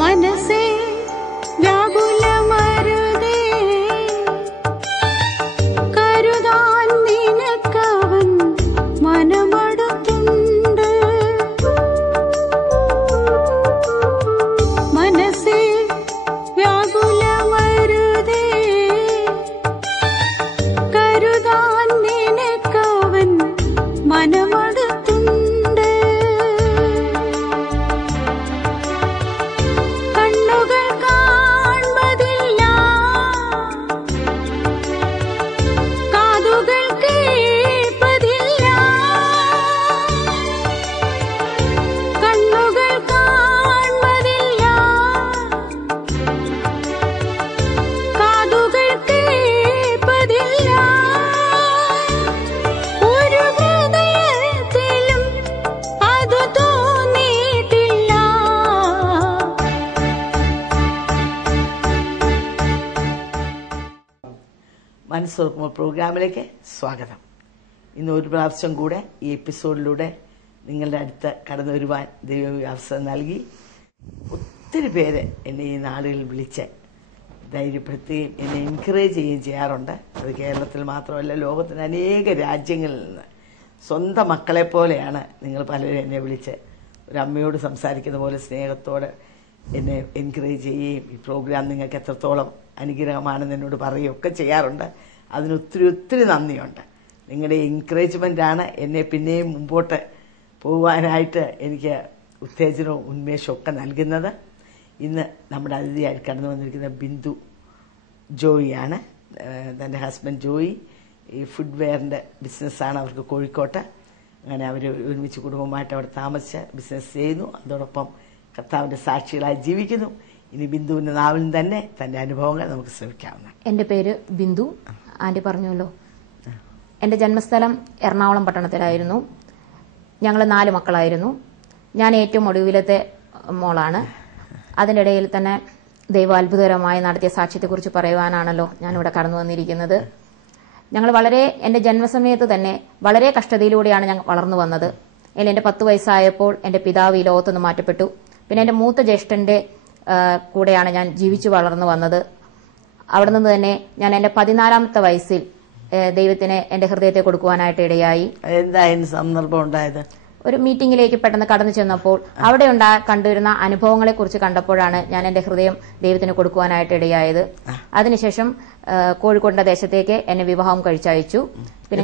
മനസ്സേ വ്യാകുലമരുതേ, കരുതാൻ നിനക്കവൻ മനമടുത്തുണ്ട്. മനസ്സേ വ്യാകുലമരുതേ, കരുതാൻ നിനക്കവൻ മനമടുത്തുണ്ട്. മനസ്സോർക്കുമ്പോൾ പ്രോഗ്രാമിലേക്ക് സ്വാഗതം. ഇന്ന് ഒരു പ്രാവശ്യം കൂടെ ഈ എപ്പിസോഡിലൂടെ നിങ്ങളുടെ അടുത്ത് കടന്നു വരുവാൻ ദൈവം അവസരം നൽകി. ഒത്തിരി പേര് എന്നെ ഈ നാടുകളിൽ വിളിച്ച് ധൈര്യപ്പെടുത്തുകയും എന്നെ എൻകറേജ് ചെയ്യുകയും ചെയ്യാറുണ്ട്. അത് കേരളത്തിൽ മാത്രമല്ല, ലോകത്തിന് അനേക രാജ്യങ്ങളിൽ നിന്ന് സ്വന്തം മക്കളെ പോലെയാണ് നിങ്ങൾ പലരും എന്നെ വിളിച്ച് ഒരു അമ്മയോട് സംസാരിക്കുന്ന പോലെ സ്നേഹത്തോടെ എന്നെ എൻകറേജ് ചെയ്യുകയും ഈ പ്രോഗ്രാം നിങ്ങൾക്ക് എത്രത്തോളം അനുഗ്രഹമാണെന്ന് എന്നോട് പറയുകയൊക്കെ ചെയ്യാറുണ്ട്. അതിനൊത്തിരി ഒത്തിരി നന്ദിയുണ്ട്. നിങ്ങളുടെ എൻകറേജ്മെൻ്റാണ് എന്നെ പിന്നെയും മുമ്പോട്ട് പോകുവാനായിട്ട് എനിക്ക് ഉത്തേജനവും ഉന്മേഷവും ഒക്കെ നൽകുന്നത്. ഇന്ന് നമ്മുടെ അതിഥിയായിട്ട് കടന്നു വന്നിരിക്കുന്ന ബിന്ദു ജോയിയാണ്. തൻ്റെ ഹസ്ബൻഡ് ജോയി ഈ ഫുഡ് വെയറിൻ്റെ ബിസിനസ്സാണ് അവർക്ക് കോഴിക്കോട്ട്. അങ്ങനെ അവർ ഒരുമിച്ച് കുടുംബമായിട്ട് അവിടെ താമസിച്ച് ബിസിനസ് ചെയ്യുന്നു. അതോടൊപ്പം കർത്താവിൻ്റെ സാക്ഷികളായി ജീവിക്കുന്നു. ഇനി ബിന്ദുവിൻ്റെ നാവിൽ തന്നെ തൻ്റെ അനുഭവങ്ങൾ നമുക്ക് ശ്രമിക്കാവുന്ന. എൻ്റെ പേര് ബിന്ദു, ആൻറ്റി പറഞ്ഞല്ലോ. എൻ്റെ ജന്മസ്ഥലം എറണാകുളം പട്ടണത്തിലായിരുന്നു. ഞങ്ങൾ 4 മക്കളായിരുന്നു. ഞാൻ ഏറ്റവും ഒടുവിലത്തെ മോളാണ്. അതിനിടയിൽ തന്നെ ദൈവം അത്ഭുതകരമായി നടത്തിയ സാക്ഷ്യത്തെക്കുറിച്ച് പറയുവാനാണല്ലോ ഞാനിവിടെ കടന്നു വന്നിരിക്കുന്നത്. ഞങ്ങൾ എൻ്റെ ജന്മസമയത്ത് തന്നെ വളരെ കഷ്ടതയിലൂടെയാണ് ഞങ്ങൾ വളർന്നു വന്നത്. എൻ്റെ 10 വയസ്സായപ്പോൾ എൻ്റെ പിതാവ് ഈ ലോകത്തുനിന്ന് മാറ്റപ്പെട്ടു. പിന്നെ എൻ്റെ മൂത്ത ജ്യേഷ്ഠൻ്റെ കൂടെയാണ് ഞാൻ ജീവിച്ചു വളർന്നു വന്നത്. അവിടെ നിന്ന് തന്നെ ഞാൻ എൻ്റെ 14ാമത്തെ വയസ്സിൽ ദൈവത്തിന് എൻ്റെ ഹൃദയത്തെ കൊടുക്കുവാനായിട്ട് ഇടയായി. എന്തായിരുന്നു സന്ദർഭം ഉണ്ടായത്? ഒരു മീറ്റിംഗിലേക്ക് പെട്ടെന്ന് കടന്നു ചെന്നപ്പോൾ അവിടെ കണ്ടുവരുന്ന അനുഭവങ്ങളെ കുറിച്ച് കണ്ടപ്പോഴാണ് ഞാൻ എൻ്റെ ഹൃദയം ദൈവത്തിന് കൊടുക്കുവാനായിട്ട് ഇടയായത്. അതിനുശേഷം കോഴിക്കോടിന്റെ ദേശത്തേക്ക് എന്നെ വിവാഹം കഴിച്ചയച്ചു. പിന്നെ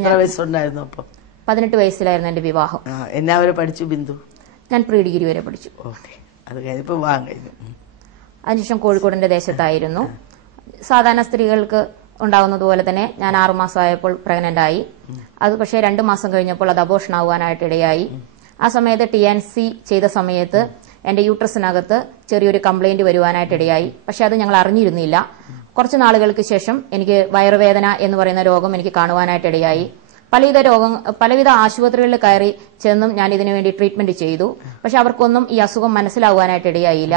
18 വയസ്സിലായിരുന്നു എൻ്റെ വിവാഹം. എന്നാ വരെ പഠിച്ചു ബിന്ദു? ഞാൻ പ്രീ ഡിഗ്രി വരെ പഠിച്ചു. അത് കഴിഞ്ഞപ്പോൾ വിവാഹം കഴിഞ്ഞു. അതിനുശേഷം കോഴിക്കോടിന്റെ ദേശത്തായിരുന്നു. സാധാരണ സ്ത്രീകൾക്ക് ഉണ്ടാകുന്നതുപോലെ തന്നെ ഞാൻ 6 മാസമായപ്പോൾ പ്രഗ്നന്റ് ആയി. അത് പക്ഷേ 2 മാസം കഴിഞ്ഞപ്പോൾ അത് അബോർഷൻ ആകുവാനായിട്ട് ഇടയായി. ആ സമയത്ത് TNC ചെയ്ത സമയത്ത് എന്റെ യൂട്രസിനകത്ത് ചെറിയൊരു കംപ്ലൈന്റ് വരുവാനായിട്ട് ഇടയായി. പക്ഷെ അത് ഞങ്ങൾ അറിഞ്ഞിരുന്നില്ല. കുറച്ച് നാളുകൾക്ക് ശേഷം എനിക്ക് വയറുവേദന എന്ന് പറയുന്ന രോഗം എനിക്ക് കാണുവാനായിട്ട് ഇടയായി. പലവിധ ആശുപത്രികളിൽ കയറി ചെന്നും ഞാൻ ഇതിനു വേണ്ടി ട്രീറ്റ്മെന്റ് ചെയ്തു. പക്ഷെ അവർക്കൊന്നും ഈ അസുഖം മനസ്സിലാകുവാനായിട്ട് ഇടയായില്ല.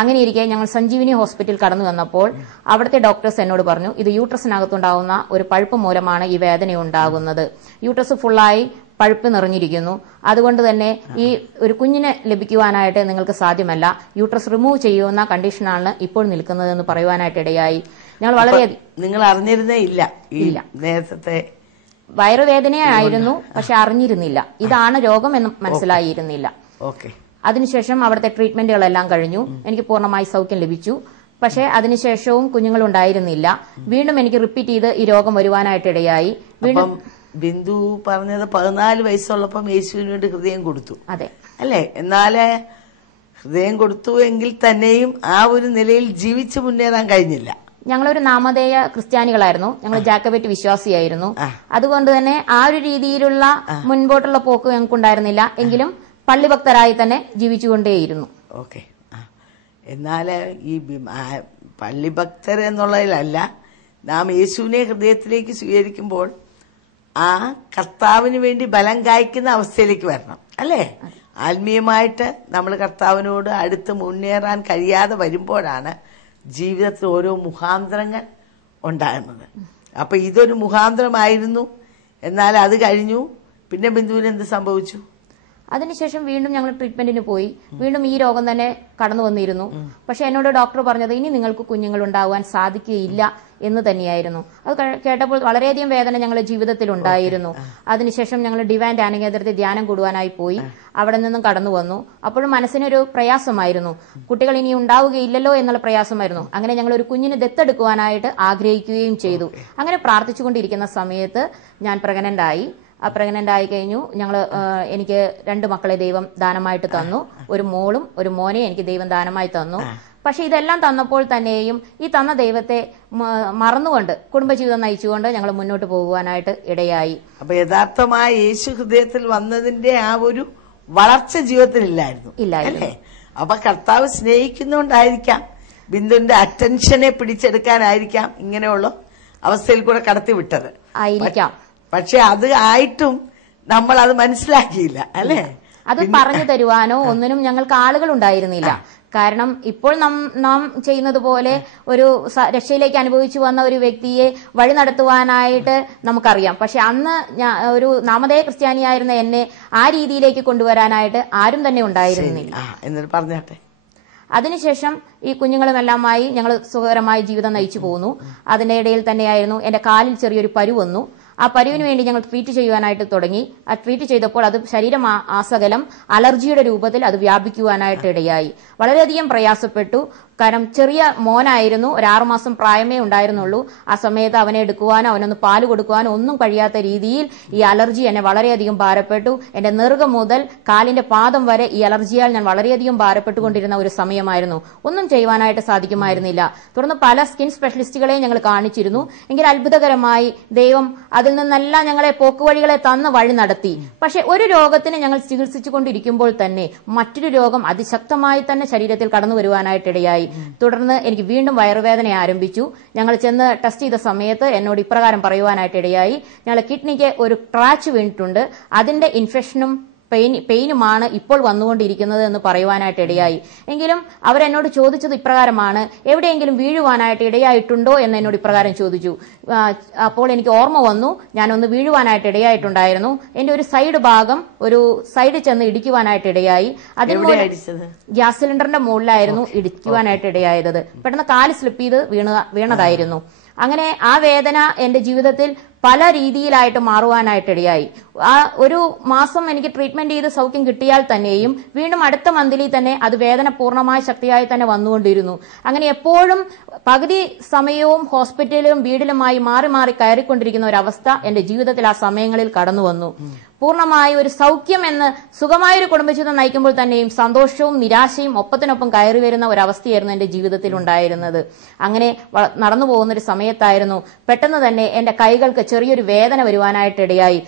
അങ്ങനെ ഇരിക്കെ ഞങ്ങൾ സഞ്ജീവിനി ഹോസ്പിറ്റൽ കടന്നു വന്നപ്പോൾ അവിടുത്തെ ഡോക്ടേഴ്സ് എന്നോട് പറഞ്ഞു, ഇത് യൂട്രസിനകത്തുണ്ടാവുന്ന ഒരു പഴുപ്പ് മൂലമാണ് ഈ വേദന ഉണ്ടാകുന്നത്. യൂട്രസ് ഫുള്ളായി പഴുപ്പ് നിറഞ്ഞിരിക്കുന്നു. അതുകൊണ്ട് തന്നെ ഈ ഒരു കുഞ്ഞിനെ ലഭിക്കുവാനായിട്ട് നിങ്ങൾക്ക് സാധ്യമല്ല. യൂട്രസ് റിമൂവ് ചെയ്യുന്ന കണ്ടീഷനാണ് ഇപ്പോൾ നിൽക്കുന്നതെന്ന് പറയുവാനായിട്ട് ഇടയായി. ഞങ്ങൾ വളരെയധികം നിങ്ങൾ അറിഞ്ഞിരുന്നേ ഇല്ല നേരത്തെ വയറുവേദനയായിരുന്നു, പക്ഷെ അറിഞ്ഞിരുന്നില്ല. ഇതാണ് രോഗം എന്ന് മനസ്സിലായിരുന്നില്ല. അതിനുശേഷം അവിടുത്തെ ട്രീറ്റ്മെന്റുകളെല്ലാം കഴിഞ്ഞു. എനിക്ക് പൂർണ്ണമായി സൗഖ്യം ലഭിച്ചു. പക്ഷെ അതിനുശേഷവും കുഞ്ഞുങ്ങളുണ്ടായിരുന്നില്ല. വീണ്ടും എനിക്ക് റിപ്പീറ്റ് ചെയ്ത് ഈ രോഗം വരുവാനായിട്ട് ഇടയായി. വീണ്ടും ബിന്ദു പറഞ്ഞത് 14 വയസ്സുള്ളപ്പം യേശുവിന് വേണ്ടി ഹൃദയം കൊടുത്തു. അതെ അല്ലേ? എന്നാലേ ഹൃദയം കൊടുത്തു എങ്കിൽ തന്നെയും ആ ഒരു നിലയിൽ ജീവിച്ചു മുന്നേറാൻ കഴിഞ്ഞില്ല. ഞങ്ങളൊരു നാമധേയ ക്രിസ്ത്യാനികളായിരുന്നു. ഞങ്ങൾ ജാക്കബറ്റ് വിശ്വാസിയായിരുന്നു. അതുകൊണ്ട് തന്നെ ആ ഒരു രീതിയിലുള്ള മുൻപോട്ടുള്ള പോക്ക് ഞങ്ങൾക്കുണ്ടായിരുന്നില്ല. എങ്കിലും പള്ളിഭക്തരായി തന്നെ ജീവിച്ചുകൊണ്ടേയിരുന്നു. ഓക്കെ. എന്നാൽ ഈ പള്ളിഭക്തർ എന്നുള്ളതിലല്ല, നാം യേശുവിനെ ഹൃദയത്തിലേക്ക് സ്വീകരിക്കുമ്പോൾ ആ കർത്താവിന് വേണ്ടി ബലം കായ്ക്കുന്ന അവസ്ഥയിലേക്ക് വരണം, അല്ലേ? ആത്മീയമായിട്ട് നമ്മൾ കർത്താവിനോട് അടുത്ത് മുന്നേറാൻ കഴിയാതെ വരുമ്പോഴാണ് ജീവിതത്തിൽ ഓരോ മുഖാന്തരങ്ങൾ ഉണ്ടാകുന്നത്. അപ്പൊ ഇതൊരു മുഖാന്തരമായിരുന്നു. എന്നാൽ അത് കഴിഞ്ഞു. പിന്നെ ബിന്ദുവിന് എന്ത് സംഭവിച്ചു? അതിനുശേഷം വീണ്ടും ഞങ്ങൾ ട്രീറ്റ്മെന്റിന് പോയി. വീണ്ടും ഈ രോഗം തന്നെ കടന്നു വന്നിരുന്നു. പക്ഷെ എന്നോട് ഡോക്ടർ പറഞ്ഞത് ഇനി നിങ്ങൾക്ക് കുഞ്ഞുങ്ങൾ ഉണ്ടാവാൻ സാധിക്കുകയില്ല എന്ന് തന്നെയായിരുന്നു. അത് കേട്ടപ്പോൾ വളരെയധികം വേദന ഞങ്ങളുടെ ജീവിതത്തിൽ ഉണ്ടായിരുന്നു. അതിനുശേഷം ഞങ്ങൾ ഡിവൈൻ ധ്യാന കേന്ദ്രത്തിൽ ധ്യാനം കൂടുവാനായി പോയി. അവിടെ നിന്നും കടന്നു വന്നു. അപ്പോഴും മനസ്സിനൊരു പ്രയാസമായിരുന്നു. കുട്ടികൾ ഇനി ഉണ്ടാവുകയില്ലല്ലോ എന്നുള്ള പ്രയാസമായിരുന്നു. അങ്ങനെ ഞങ്ങൾ ഒരു കുഞ്ഞിനെ ദത്തെടുക്കുവാനായിട്ട് ആഗ്രഹിക്കുകയും ചെയ്തു. അങ്ങനെ പ്രാർത്ഥിച്ചുകൊണ്ടിരിക്കുന്ന സമയത്ത് ഞാൻ പ്രഗ്നന്റ് ആയി. ആ പ്രഗ്നന്റ് ആയി കഴിഞ്ഞു. എനിക്ക് 2 മക്കളെ ദൈവം ദാനമായിട്ട് തന്നു. ഒരു മോളും ഒരു മോനെ എനിക്ക് ദൈവം ദാനമായി തന്നു. പക്ഷെ ഇതെല്ലാം തന്നപ്പോൾ തന്നെയും ഈ തന്ന ദൈവത്തെ മറന്നുകൊണ്ട് കുടുംബജീവിതം നയിച്ചുകൊണ്ട് ഞങ്ങൾ മുന്നോട്ട് പോകുവാനായിട്ട് ഇടയായി. അപ്പൊ യഥാർത്ഥമായ യേശു ഹൃദയത്തിൽ വന്നതിന്റെ ആ ഒരു വളർച്ച ജീവിതത്തിലില്ലായിരുന്നു, അല്ലേ? അപ്പൊ കർത്താവ് സ്നേഹിക്കുന്നോണ്ടായിരിക്കാം, ബിന്ദുവിന്റെ അറ്റൻഷനെ പിടിച്ചെടുക്കാനായിരിക്കാം ഇങ്ങനെയുള്ള അവസ്ഥയിൽ കൂടെ കടത്തി വിട്ടത് ആയിരിക്കാം. പക്ഷെ അത് ആയിട്ടും നമ്മൾ അത് മനസ്സിലാക്കിയില്ല, അല്ലേ? അത് പറഞ്ഞു തരുവാനോ ഒന്നിനും ഞങ്ങൾക്ക് ആളുകൾ ഉണ്ടായിരുന്നില്ല. കാരണം ഇപ്പോൾ നാം ചെയ്യുന്നത് പോലെ ഒരു രക്ഷയിലേക്ക് അനുഭവിച്ചു വന്ന ഒരു വ്യക്തിയെ വഴി നടത്തുവാനായിട്ട് നമുക്കറിയാം. പക്ഷെ അന്ന് ഒരു നാമധേയ ക്രിസ്ത്യാനിയായിരുന്ന എന്നെ ആ രീതിയിലേക്ക് കൊണ്ടുവരാനായിട്ട് ആരും തന്നെ ഉണ്ടായിരുന്നില്ല. എന്നിട്ട് പറഞ്ഞാട്ടെ. അതിനുശേഷം ഈ കുഞ്ഞുങ്ങളുമെല്ലാമായി ഞങ്ങൾ സുഖകരമായി ജീവിതം നയിച്ചു പോകുന്നു. അതിന്റെ ഇടയിൽ തന്നെയായിരുന്നു എന്റെ കാലിൽ ചെറിയൊരു പരു വന്നു. ആ പരുവിന് വേണ്ടി ഞങ്ങൾ ട്രീറ്റ് ചെയ്യുവാനായിട്ട് തുടങ്ങി. ആ ട്രീറ്റ് ചെയ്തപ്പോൾ അത് ശരീരം ആസകലം അലർജിയുടെ രൂപത്തിൽ അത് വ്യാപിക്കുവാനായിട്ട് ഇടയായി. വളരെയധികം പ്രയാസപ്പെട്ടു. കാരണം ചെറിയ മോനായിരുന്നു, ഒരു 6 മാസം പ്രായമേ ഉണ്ടായിരുന്നുള്ളൂ. ആ സമയത്ത് അവനെ എടുക്കുവാനോ അവനൊന്ന് പാല് കൊടുക്കുവാനോ ഒന്നും കഴിയാത്ത രീതിയിൽ ഈ അലർജി എന്നെ വളരെയധികം ഭാരപ്പെട്ടു. എന്റെ നെറുകം മുതൽ കാലിന്റെ പാദം വരെ ഈ അലർജിയാൽ ഞാൻ വളരെയധികം ഭാരപ്പെട്ടുകൊണ്ടിരുന്ന ഒരു സമയമായിരുന്നു. ഒന്നും ചെയ്യുവാനായിട്ട് സാധിക്കുമായിരുന്നില്ല. തുടർന്ന് പല സ്കിൻ സ്പെഷ്യലിസ്റ്റുകളെയും ഞങ്ങൾ കാണിച്ചിരുന്നു. എങ്കിൽ അത്ഭുതകരമായി ദൈവം അതിൽ നിന്നെല്ലാം ഞങ്ങളെ പോക്കുവഴികളെ തന്ന് വഴി നടത്തി. പക്ഷെ ഒരു രോഗത്തിന് ഞങ്ങൾ ചികിത്സിച്ചുകൊണ്ടിരിക്കുമ്പോൾ തന്നെ മറ്റൊരു രോഗം അതിശക്തമായി തന്നെ ശരീരത്തിൽ കടന്നു വരുവാനായിട്ടിടയായി. തുടർന്ന് എനിക്ക് വീണ്ടും വയറുവേദന ആരംഭിച്ചു. ഞങ്ങൾ ചെന്ന് ടെസ്റ്റ് ചെയ്ത സമയത്ത് എന്നോട് ഇപ്രകാരം പറയുവാനായിട്ടിടയായി, ഞങ്ങളുടെ കിഡ്നിക്ക് ഒരു ക്രാച്ച് വീണിട്ടുണ്ട്, അതിന്റെ ഇൻഫെക്ഷനും പെയിനുമാണ് ഇപ്പോൾ വന്നുകൊണ്ടിരിക്കുന്നത് എന്ന് പറയുവാനായിട്ട് ഇടയായി. എങ്കിലും അവരെന്നോട് ചോദിച്ചത് ഇപ്രകാരമാണ്, എവിടെയെങ്കിലും വീഴുവാനായിട്ട് ഇടയായിട്ടുണ്ടോ എന്ന് എന്നോട് ഇപ്രകാരം ചോദിച്ചു. അപ്പോൾ എനിക്ക് ഓർമ്മ വന്നു, ഞാനൊന്ന് വീഴുവാനായിട്ട് ഇടയായിട്ടുണ്ടായിരുന്നു. എന്റെ ഒരു സൈഡ് ഭാഗം ഒരു സൈഡിൽ ചെന്ന് ഇടിക്കുവാനായിട്ട് ഇടയായി. അതിന് ഗ്യാസ് സിലിണ്ടറിന്റെ മുകളിലായിരുന്നു ഇടിക്കുവാനായിട്ട് ഇടയായത്. പെട്ടെന്ന് കാല് സ്ലിപ്പ് ചെയ്ത് വീണതായിരുന്നു. അങ്ങനെ ആ വേദന എന്റെ ജീവിതത്തിൽ പല രീതിയിലായിട്ട് മാറുവാനായിട്ടിടയായി. ആ ഒരു മാസം എനിക്ക് ട്രീറ്റ്മെന്റ് ചെയ്ത് സൗഖ്യം കിട്ടിയാൽ തന്നെയും വീണ്ടും അടുത്ത മന്തിലിൽ തന്നെ അത് വേദന പൂർണ്ണമായ ശക്തിയായി തന്നെ വന്നുകൊണ്ടിരുന്നു. അങ്ങനെ എപ്പോഴും പകുതി സമയവും ഹോസ്പിറ്റലിലും വീട്ടിലുമായി മാറി മാറി കയറിക്കൊണ്ടിരിക്കുന്ന ഒരു അവസ്ഥ എന്റെ ജീവിതത്തിൽ ആ സമയങ്ങളിൽ കടന്നു വന്നു. പൂർണ്ണമായി ഒരു സൗഖ്യം എന്ന് സുഖമായൊരു കുടുംബജീവിതം നയിക്കുമ്പോൾ തന്നെയും സന്തോഷവും നിരാശയും ഒപ്പത്തിനൊപ്പം കയറി വരുന്ന ഒരവസ്ഥയായിരുന്നു എന്റെ ജീവിതത്തിൽ ഉണ്ടായിരുന്നത്. അങ്ങനെ നടന്നു പോകുന്ന ഒരു സമയത്തായിരുന്നു പെട്ടെന്ന് തന്നെ എന്റെ കൈകൾക്ക് ചെറിയൊരു വേദന വരുവാനായിട്ടിടയായി.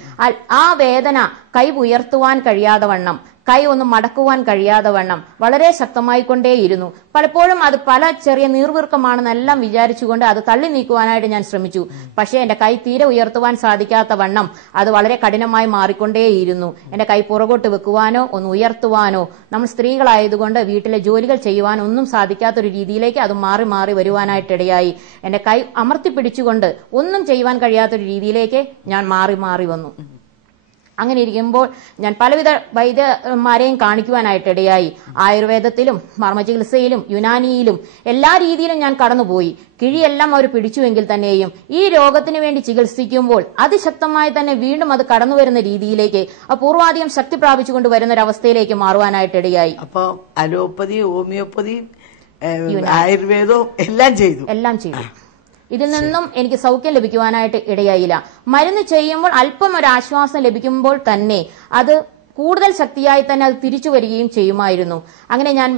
ആ വേദന കൈ ഉയർത്തുവാൻ കഴിയാതെ വണ്ണം, കൈ ഒന്ന് മടക്കുവാൻ കഴിയാതെ വണ്ണം വളരെ ശക്തമായിക്കൊണ്ടേയിരുന്നു. പലപ്പോഴും അത് പല ചെറിയ നീർവീർക്കമാണെന്നെല്ലാം വിചാരിച്ചുകൊണ്ട് അത് തള്ളി നീക്കുവാനായിട്ട് ഞാൻ ശ്രമിച്ചു. പക്ഷേ എന്റെ കൈ തീരെ ഉയർത്തുവാൻ സാധിക്കാത്ത വണ്ണം അത് വളരെ കഠിനമായി മാറിക്കൊണ്ടേയിരുന്നു. എന്റെ കൈ പുറകോട്ട് വെക്കുവാനോ ഒന്ന് ഉയർത്തുവാനോ, നമ്മൾ സ്ത്രീകളായതുകൊണ്ട് വീട്ടിലെ ജോലികൾ ചെയ്യുവാനോ ഒന്നും സാധിക്കാത്തൊരു രീതിയിലേക്ക് അത് മാറി മാറി വരുവാനായിട്ടിടയായി. എന്റെ കൈ അമർത്തി പിടിച്ചുകൊണ്ട് ഒന്നും ചെയ്യുവാൻ കഴിയാത്തൊരു രീതിയിലേക്ക് ഞാൻ മാറി മാറി വന്നു. അങ്ങനെ ഇരിക്കുമ്പോൾ ഞാൻ പലവിധ വൈദ്യന്മാരെയും കാണിക്കുവാനായിട്ടിടയായി. ആയുർവേദത്തിലും മർമ്മചികിത്സയിലും യുനാനിയിലും എല്ലാ രീതിയിലും ഞാൻ കടന്നുപോയി. കിഴിയെല്ലാം അവർ പിടിച്ചുവെങ്കിൽ തന്നെയും ഈ രോഗത്തിന് വേണ്ടി ചികിത്സിക്കുമ്പോൾ അതിശക്തമായി തന്നെ വീണ്ടും അത് കടന്നു വരുന്ന രീതിയിലേക്ക് പൂർവാധികം ശക്തി പ്രാപിച്ചുകൊണ്ട് വരുന്ന ഒരു അവസ്ഥയിലേക്ക് മാറുവാനായിട്ടിടയായി. അപ്പൊ അലോപ്പതി, ഹോമിയോപ്പതി, ആയുർവേദവും എല്ലാം ചെയ്തു. ഇതിൽ നിന്നും എനിക്ക് സൗഖ്യം ലഭിക്കുവാനായിട്ട് ഇടയായില്ല. മരുന്ന് ചെയ്യുമ്പോൾ അല്പം ഒരു ആശ്വാസം ലഭിക്കുമ്പോൾ തന്നെ അത് കൂടുതൽ ശക്തിയായി തന്നെ അത് തിരിച്ചു വരികയും ചെയ്യുമായിരുന്നു. അങ്ങനെ ഞാൻ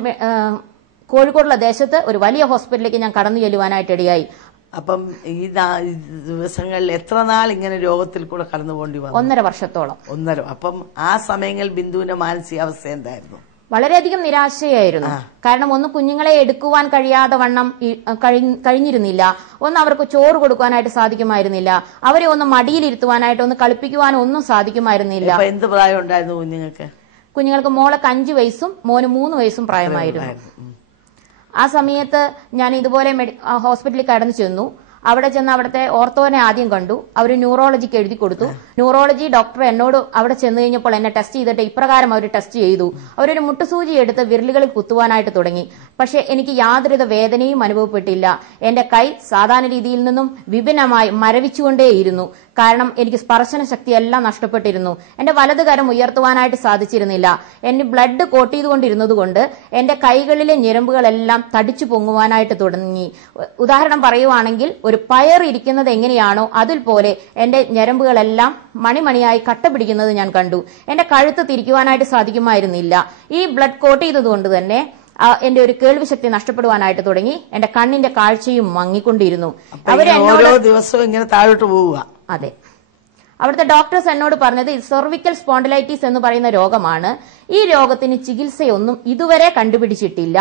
കോഴിക്കോടുള്ള ദേശത്ത് ഒരു വലിയ ഹോസ്പിറ്റലിലേക്ക് ഞാൻ കടന്നു ചെല്ലുവാനായിട്ട് ഇടയായി. അപ്പം ഈ ദിവസങ്ങളിൽ എത്ര നാൾ ഇങ്ങനെ രോഗത്തിൽ കൂടെ കടന്നു പോകേണ്ടി വന്നു? 1.5 വർഷത്തോളം. അപ്പം ആ സമയങ്ങളിൽ ബിന്ദുവിന്റെ മാനസികാവസ്ഥ എന്തായിരുന്നു? വളരെയധികം നിരാശയായിരുന്നു. കാരണം ഒന്ന് കുഞ്ഞുങ്ങളെ എടുക്കുവാൻ കഴിയാതെ വണ്ണം കഴിഞ്ഞിരുന്നില്ല. ഒന്ന് അവർക്ക് ചോറ് കൊടുക്കാനായിട്ട് സാധിക്കുമായിരുന്നില്ല. അവരെ ഒന്ന് മടിയിലിരുത്തുവാനായിട്ട് ഒന്ന് കളിപ്പിക്കുവാനോ ഒന്നും സാധിക്കുമായിരുന്നില്ല. എന്ത് പ്രായം ഉണ്ടായിരുന്നു കുഞ്ഞുങ്ങൾക്ക്? കുഞ്ഞുങ്ങൾക്ക് മോൾക്ക് 5 വയസ്സും മോന് 3 വയസ്സും പ്രായമായിരുന്നു. ആ സമയത്ത് ഞാൻ ഇതുപോലെ ഹോസ്പിറ്റലിൽ കടന്നു ചെന്നു. അവിടെ ചെന്ന് അവിടുത്തെ ഓർത്തോനെ ആദ്യം കണ്ടു. അവർ ന്യൂറോളജിക്ക് എഴുതി കൊടുത്തു. ന്യൂറോളജി ഡോക്ടർ എന്നോട് അവിടെ ചെന്ന് കഴിഞ്ഞപ്പോൾ എന്നെ ടെസ്റ്റ് ചെയ്തിട്ട് ഇപ്രകാരം അവർ ടെസ്റ്റ് ചെയ്തു. അവരൊരു മുട്ടുസൂചി എടുത്ത് വിരലുകളിൽ കുത്തുവാനായിട്ട് തുടങ്ങി. പക്ഷെ എനിക്ക് യാതൊരുവിധ വേദനയും അനുഭവപ്പെട്ടില്ല. എന്റെ കൈ സാധാരണ രീതിയിൽ നിന്നും വിഭിന്നമായി മരവിച്ചുകൊണ്ടേയിരുന്നു. കാരണം എനിക്ക് സ്പർശന ശക്തിയെല്ലാം നഷ്ടപ്പെട്ടിരുന്നു. എന്റെ വലത് കരം ഉയർത്തുവാനായിട്ട് സാധിച്ചിരുന്നില്ല. എന്നെ ബ്ലഡ് കോട്ട് ചെയ്തുകൊണ്ടിരുന്നതുകൊണ്ട് എന്റെ കൈകളിലെ ഞരമ്പുകളെല്ലാം തടിച്ചു പൊങ്ങുവാനായിട്ട് തുടങ്ങി. ഉദാഹരണം പറയുവാണെങ്കിൽ ഒരു പയർ ഇരിക്കുന്നത് എങ്ങനെയാണോ അതുപോലെ എന്റെ ഞരമ്പുകളെല്ലാം മണിമണിയായി കട്ട പിടിക്കുന്നത് ഞാൻ കണ്ടു. എന്റെ കഴുത്ത് തിരിക്കുവാനായിട്ട് സാധിക്കുമായിരുന്നില്ല. ഈ ബ്ലഡ് കോട്ട് ചെയ്തതുകൊണ്ട് തന്നെ എന്റെ ഒരു കേൾവി ശക്തി നഷ്ടപ്പെടുവാനായിട്ട് തുടങ്ങി. എന്റെ കണ്ണിന്റെ കാഴ്ചയും മങ്ങിക്കൊണ്ടിരുന്നു. ഓരോ ദിവസവും ഇങ്ങനെ താഴോട്ട് പോവുക. അതെ. അവിടുത്തെ ഡോക്ടേഴ്സ് എന്നോട് പറഞ്ഞത് ഇത് സെർവിക്കൽ സ്പോണ്ടിലൈറ്റിസ് എന്ന് പറയുന്ന രോഗമാണ്. ഈ രോഗത്തിന് ചികിത്സയൊന്നും ഇതുവരെ കണ്ടുപിടിച്ചിട്ടില്ല.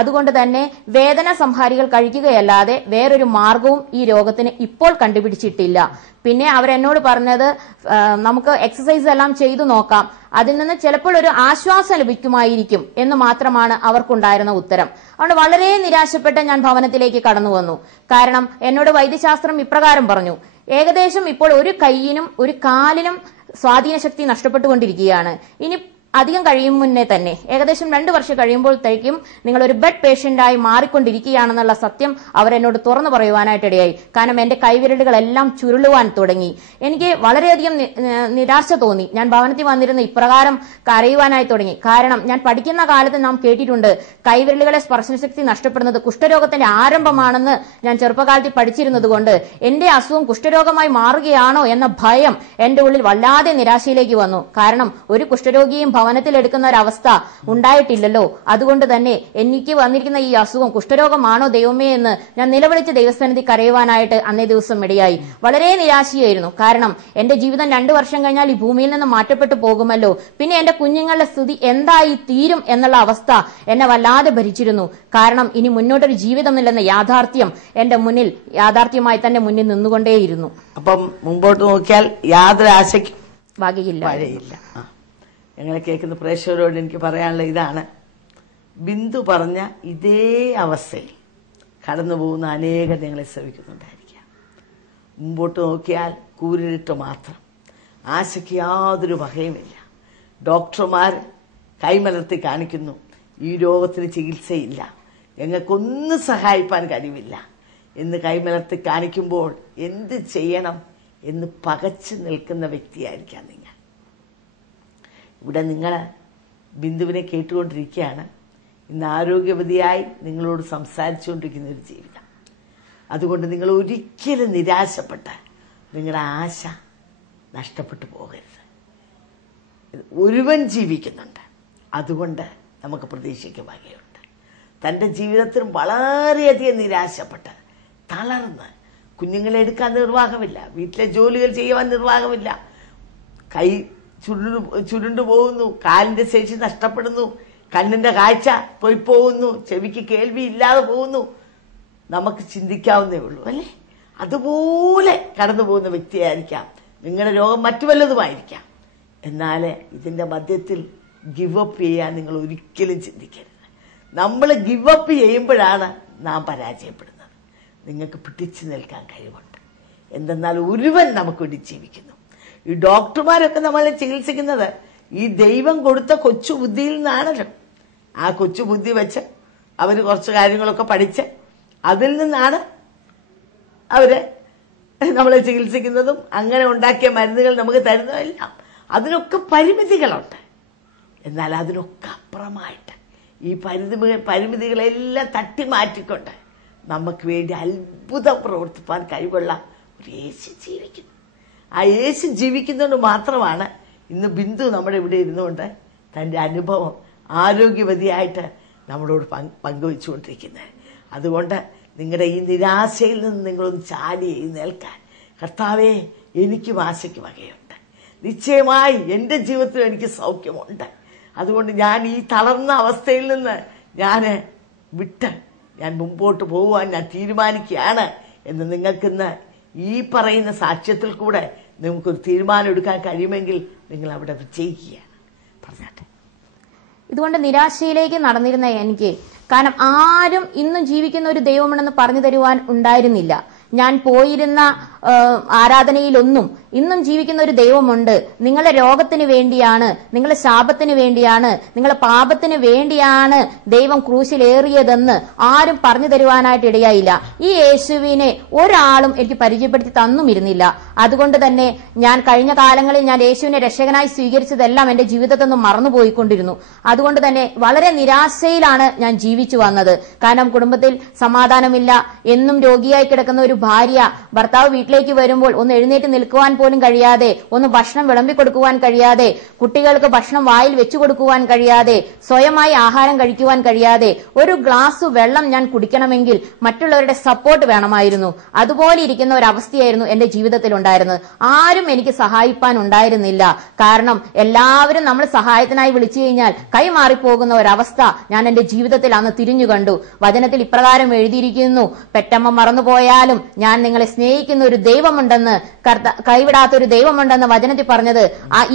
അതുകൊണ്ട് തന്നെ വേദന സംഹാരികൾ കഴിക്കുകയല്ലാതെ വേറൊരു മാർഗവും ഈ രോഗത്തിന് ഇപ്പോൾ കണ്ടുപിടിച്ചിട്ടില്ല. പിന്നെ അവരെന്നോട് പറഞ്ഞത് നമുക്ക് എക്സസൈസ് എല്ലാം ചെയ്തു നോക്കാം, അതിൽ നിന്ന് ചിലപ്പോൾ ഒരു ആശ്വാസം ലഭിക്കുമായിരിക്കും എന്ന് മാത്രമാണ് അവർക്കുണ്ടായിരുന്ന ഉത്തരം. അതുകൊണ്ട് വളരെ നിരാശപ്പെട്ട് ഞാൻ ഭവനത്തിലേക്ക് കടന്നു വന്നു. കാരണം എന്നോട് വൈദ്യശാസ്ത്രം ഇപ്രകാരം പറഞ്ഞു, ഏകദേശം ഇപ്പോൾ ഒരു കൈയിനും ഒരു കാലിനും സ്വാധീനശക്തി നഷ്ടപ്പെട്ടുകൊണ്ടിരിക്കുകയാണ്. ഇനി അധികം കഴിയും മുന്നേ തന്നെ ഏകദേശം 2 വർഷം കഴിയുമ്പോഴത്തേക്കും നിങ്ങൾ ഒരു ബെഡ് പേഷ്യന്റായി മാറിക്കൊണ്ടിരിക്കുകയാണെന്നുള്ള സത്യം അവരെന്നോട് തുറന്നു പറയുവാനായിട്ടിടയായി. കാരണം എന്റെ കൈവിരലുകളെല്ലാം ചുരുളുവാൻ തുടങ്ങി. എനിക്ക് വളരെയധികം നിരാശ തോന്നി. ഞാൻ ഭവനത്തിൽ വന്നിരുന്ന് ഇപ്രകാരം കരയുവാനായി തുടങ്ങി. കാരണം ഞാൻ പഠിക്കുന്ന കാലത്ത് നാം കേട്ടിട്ടുണ്ട് കൈവിരലുകളെ സ്പർശനശക്തി നഷ്ടപ്പെടുന്നത് കുഷ്ഠരോഗത്തിന്റെ ആരംഭമാണെന്ന് ഞാൻ ചെറുപ്പകാലത്തിൽ പഠിച്ചിരുന്നത് കൊണ്ട് എന്റെ അസുഖം കുഷ്ഠരോഗമായി മാറുകയാണോ എന്ന ഭയം എന്റെ ഉള്ളിൽ വല്ലാതെ നിരാശയിലേക്ക് വന്നു. കാരണം ഒരു കുഷ്ഠരോഗിയും ഭവനത്തിലെടുക്കുന്ന ഒരവസ്ഥ ഉണ്ടായിട്ടില്ലല്ലോ. അതുകൊണ്ട് തന്നെ എനിക്ക് വന്നിരിക്കുന്ന ഈ അസുഖം കുഷ്ഠരോഗമാണോ ദൈവമേ എന്ന് ഞാൻ നിലവിളിച്ച് ദൈവസ്ഥാനത്തിൽ കരയുവാനായിട്ട് അന്നേ ദിവസം ഇടയായി. വളരെ നിരാശയായിരുന്നു. കാരണം എന്റെ ജീവിതം 2 വർഷം കഴിഞ്ഞാൽ ഈ ഭൂമിയിൽ നിന്ന് മാറ്റപ്പെട്ടു പോകുമല്ലോ. പിന്നെ എന്റെ കുഞ്ഞുങ്ങളുടെ സ്ഥിതി എന്തായി തീരും എന്നുള്ള അവസ്ഥ എന്നെ വല്ലാതെ ഭരിച്ചിരുന്നു. കാരണം ഇനി മുന്നോട്ടൊരു ജീവിതമില്ലെന്ന യാഥാർത്ഥ്യം എന്റെ മുന്നിൽ യാഥാർത്ഥ്യമായി തന്നെ മുന്നിൽ നിന്നുകൊണ്ടേയിരുന്നു. അപ്പം മുമ്പോട്ട് നോക്കിയാൽ യാതൊരു ആശയ്ക്കും വകയില്ല. ഞങ്ങളെ കേൾക്കുന്ന പ്രേക്ഷകരോട് എനിക്ക് പറയാനുള്ള ഇതാണ്, ബിന്ദു പറഞ്ഞ ഇതേ അവസ്ഥയിൽ കടന്നു പോകുന്ന അനേകം ഞങ്ങളെ ശ്രമിക്കുന്നുണ്ടായിരിക്കാം. മുമ്പോട്ട് നോക്കിയാൽ കൂരിരുട്ട് മാത്രം, ആശയ്ക്ക് യാതൊരു വകയുമില്ല. ഡോക്ടർമാർ കൈമലർത്തി കാണിക്കുന്നു, ഈ രോഗത്തിന് ചികിത്സയില്ല, ഞങ്ങൾക്കൊന്നും സഹായിപ്പാൻ കഴിവില്ല എന്ന് കൈമലർത്തി കാണിക്കുമ്പോൾ എന്ത് ചെയ്യണം എന്ന് പകച്ചു നിൽക്കുന്ന വ്യക്തിയായിരിക്കാം നിങ്ങൾ. ഇവിടെ നിങ്ങൾ ബിന്ദുവിനെ കേട്ടുകൊണ്ടിരിക്കുകയാണ്. ഇന്ന് ആരോഗ്യവതിയായി നിങ്ങളോട് സംസാരിച്ചുകൊണ്ടിരിക്കുന്ന ഒരു ജീവിതം. അതുകൊണ്ട് നിങ്ങൾ ഒരിക്കലും നിരാശപ്പെട്ട് നിങ്ങളുടെ ആശ നഷ്ടപ്പെട്ടു പോകരുത്. ഒരുവൻ ജീവിക്കുന്നുണ്ട്, അതുകൊണ്ട് നമുക്ക് പ്രതീക്ഷയ്ക്ക് വകയുണ്ട്. തൻ്റെ ജീവിതത്തിൽ വളരെയധികം നിരാശപ്പെട്ട് തളർന്ന് കുഞ്ഞുങ്ങളെ എടുക്കാൻ നിർവാഹമില്ല, വീട്ടിലെ ജോലികൾ ചെയ്യുവാൻ നിർവാഹമില്ല, കൈ ചുരുണ്ടു പോകുന്നു, കാലിന്റെ ശേഷി നഷ്ടപ്പെടുന്നു, കണ്ണിന്റെ കാഴ്ച പോയിപ്പോകുന്നു, ചെവിക്ക് കേൾവി ഇല്ലാതെ പോകുന്നു, നമുക്ക് ചിന്തിക്കാവുന്നേ ഉള്ളൂ അല്ലേ? അതുപോലെ കടന്നു പോകുന്ന വ്യക്തിയായിരിക്കാം. നിങ്ങളുടെ രോഗം മറ്റു വല്ലതുമായിരിക്കാം. എന്നാൽ ഇതിന്റെ മധ്യത്തിൽ ഗിവ് അപ്പ് ചെയ്യാൻ നിങ്ങൾ ഒരിക്കലും ചിന്തിക്കരുത്. നമ്മൾ ഗിവ് അപ്പ് ചെയ്യുമ്പോഴാണ് നാം പരാജയപ്പെടുന്നത്. നിങ്ങൾക്ക് പിടിച്ചു നിൽക്കാൻ കഴിവുണ്ട്. എന്തെന്നാൽ ഒരുവൻ നമുക്ക് വേണ്ടി ജീവിക്കുന്നു. ഈ ഡോക്ടർമാരൊക്കെ നമ്മളെ ചികിത്സിക്കുന്നത് ഈ ദൈവം കൊടുത്ത കൊച്ചു ബുദ്ധിയിൽ നിന്നാണല്ലോ. ആ കൊച്ചു ബുദ്ധി വെച്ച് അവർ കുറച്ച് കാര്യങ്ങളൊക്കെ പഠിച്ച് അതിൽ നിന്നാണ് അവര് നമ്മളെ ചികിത്സിക്കുന്നതും അങ്ങനെ ഉണ്ടാക്കിയ മരുന്നുകൾ നമുക്ക് തരുന്നതെല്ലാം. അതിനൊക്കെ പരിമിതികളുണ്ട്. എന്നാൽ അതിനൊക്കെ അപ്പുറമായിട്ട് ഈ പരിമിതികളെല്ലാം തട്ടി മാറ്റിക്കൊണ്ട് നമുക്ക് വേണ്ടി അത്ഭുതം പ്രവർത്തിപ്പാൻ കഴിവുള്ള ഒരു യേശു ജീവിക്കുന്നു. ആ യേശു ജീവിക്കുന്നതുകൊണ്ട് മാത്രമാണ് ഇന്ന് ബിന്ദു നമ്മുടെ ഇവിടെ ഇരുന്നുകൊണ്ട് തൻ്റെ അനുഭവം ആരോഗ്യവതിയായിട്ട് നമ്മളോട് പങ്കുവെച്ചുകൊണ്ടിരിക്കുന്നത്. അതുകൊണ്ട് നിങ്ങളുടെ ഈ നിരാശയിൽ നിന്ന് നിങ്ങളൊന്ന് ചാടി എഴുന്നേൽക്കാൻ. കർത്താവേ, എനിക്കും ആശയ്ക്ക് വകയുണ്ട്. നിശ്ചയമായി എൻ്റെ ജീവിതത്തിൽ എനിക്ക് സൗഖ്യമുണ്ട്. അതുകൊണ്ട് ഞാൻ ഈ തളർന്ന അവസ്ഥയിൽ നിന്ന് ഞാൻ മുമ്പോട്ട് പോകുവാൻ ഞാൻ തീരുമാനിക്കുകയാണ് എന്ന് നിങ്ങൾക്കിന്ന് ഈ പറയുന്ന സാക്ഷ്യത്തിൽ കൂടെ നിങ്ങൾക്കൊരു തീരുമാനം എടുക്കാൻ കഴിയുമെങ്കിൽ നിങ്ങൾ അവിടെ വിജയിക്കുകയാണ്. പറഞ്ഞാട്ടെ. ഇതുകൊണ്ട് നിരാശയിലേക്ക് നടന്നിരുന്ന എനിക്ക്, കാരണം ആരും ഇന്നും ജീവിക്കുന്ന ഒരു ദൈവമുണ്ടെന്ന് പറഞ്ഞു തരുവാൻ ഉണ്ടായിരുന്നില്ല. ഞാൻ പോയിരുന്ന ആരാധനയിലൊന്നും ഇന്നും ജീവിക്കുന്ന ഒരു ദൈവമുണ്ട്, നിങ്ങളുടെ രോഗത്തിന് വേണ്ടിയാണ്, നിങ്ങളുടെ ശാപത്തിന് വേണ്ടിയാണ്, നിങ്ങളുടെ പാപത്തിന് വേണ്ടിയാണ് ദൈവം ക്രൂശിലേറിയതെന്ന് ആരും പറഞ്ഞു തരുവാനായിട്ട് ഇടയായില്ല. ഈ യേശുവിനെ ഒരാളും എനിക്ക് പരിചയപ്പെടുത്തി തന്നുമിരുന്നില്ല. അതുകൊണ്ട് തന്നെ ഞാൻ കഴിഞ്ഞ കാലങ്ങളിൽ ഞാൻ യേശുവിനെ രക്ഷകനായി സ്വീകരിച്ചതെല്ലാം എന്റെ ജീവിതത്തിൽ നിന്ന് മറന്നുപോയിക്കൊണ്ടിരുന്നു. അതുകൊണ്ട് തന്നെ വളരെ നിരാശയിലാണ് ഞാൻ ജീവിച്ചു വന്നത്. കാരണം കുടുംബത്തിൽ സമാധാനമില്ല, എന്നും രോഗിയായി കിടക്കുന്ന ഒരു ഭാര്യ, ഭർത്താവ് വീട്ടിലേക്ക് വരുമ്പോൾ ഒന്ന് എഴുന്നേറ്റ് നിൽക്കുവാൻ പോലും കഴിയാതെ, ഒന്ന് ഭക്ഷണം വിളമ്പി കൊടുക്കുവാൻ കഴിയാതെ, കുട്ടികൾക്ക് ഭക്ഷണം വായിൽ വെച്ചു കൊടുക്കുവാൻ കഴിയാതെ, സ്വയമായി ആഹാരം കഴിക്കുവാൻ കഴിയാതെ, ഒരു ഗ്ലാസ് വെള്ളം ഞാൻ കുടിക്കണമെങ്കിൽ മറ്റുള്ളവരുടെ സപ്പോർട്ട് വേണമായിരുന്നു. അതുപോലെ ഇരിക്കുന്ന ഒരു അവസ്ഥയായിരുന്നു എന്റെ ജീവിതത്തിൽ ഉണ്ടായിരുന്നത്. ആരും എനിക്ക് സഹായിപ്പാൻ ഉണ്ടായിരുന്നില്ല. കാരണം എല്ലാവരും നമ്മൾ സഹായത്തിനായി വിളിച്ചു കഴിഞ്ഞാൽ കൈമാറിപ്പോകുന്ന ഒരവസ്ഥ ഞാൻ എന്റെ ജീവിതത്തിൽ അന്ന് തിരിഞ്ഞു കണ്ടു. വചനത്തിൽ ഇപ്രകാരം എഴുതിയിരിക്കുന്നു, പെറ്റമ്മ മറന്നുപോയാലും ഞാൻ നിങ്ങളെ സ്നേഹിക്കുന്ന ഒരു ദൈവമുണ്ടെന്ന്, കൈവിടാത്ത ഒരു ദൈവമുണ്ടെന്ന് വചനത്തിൽ പറഞ്ഞത്.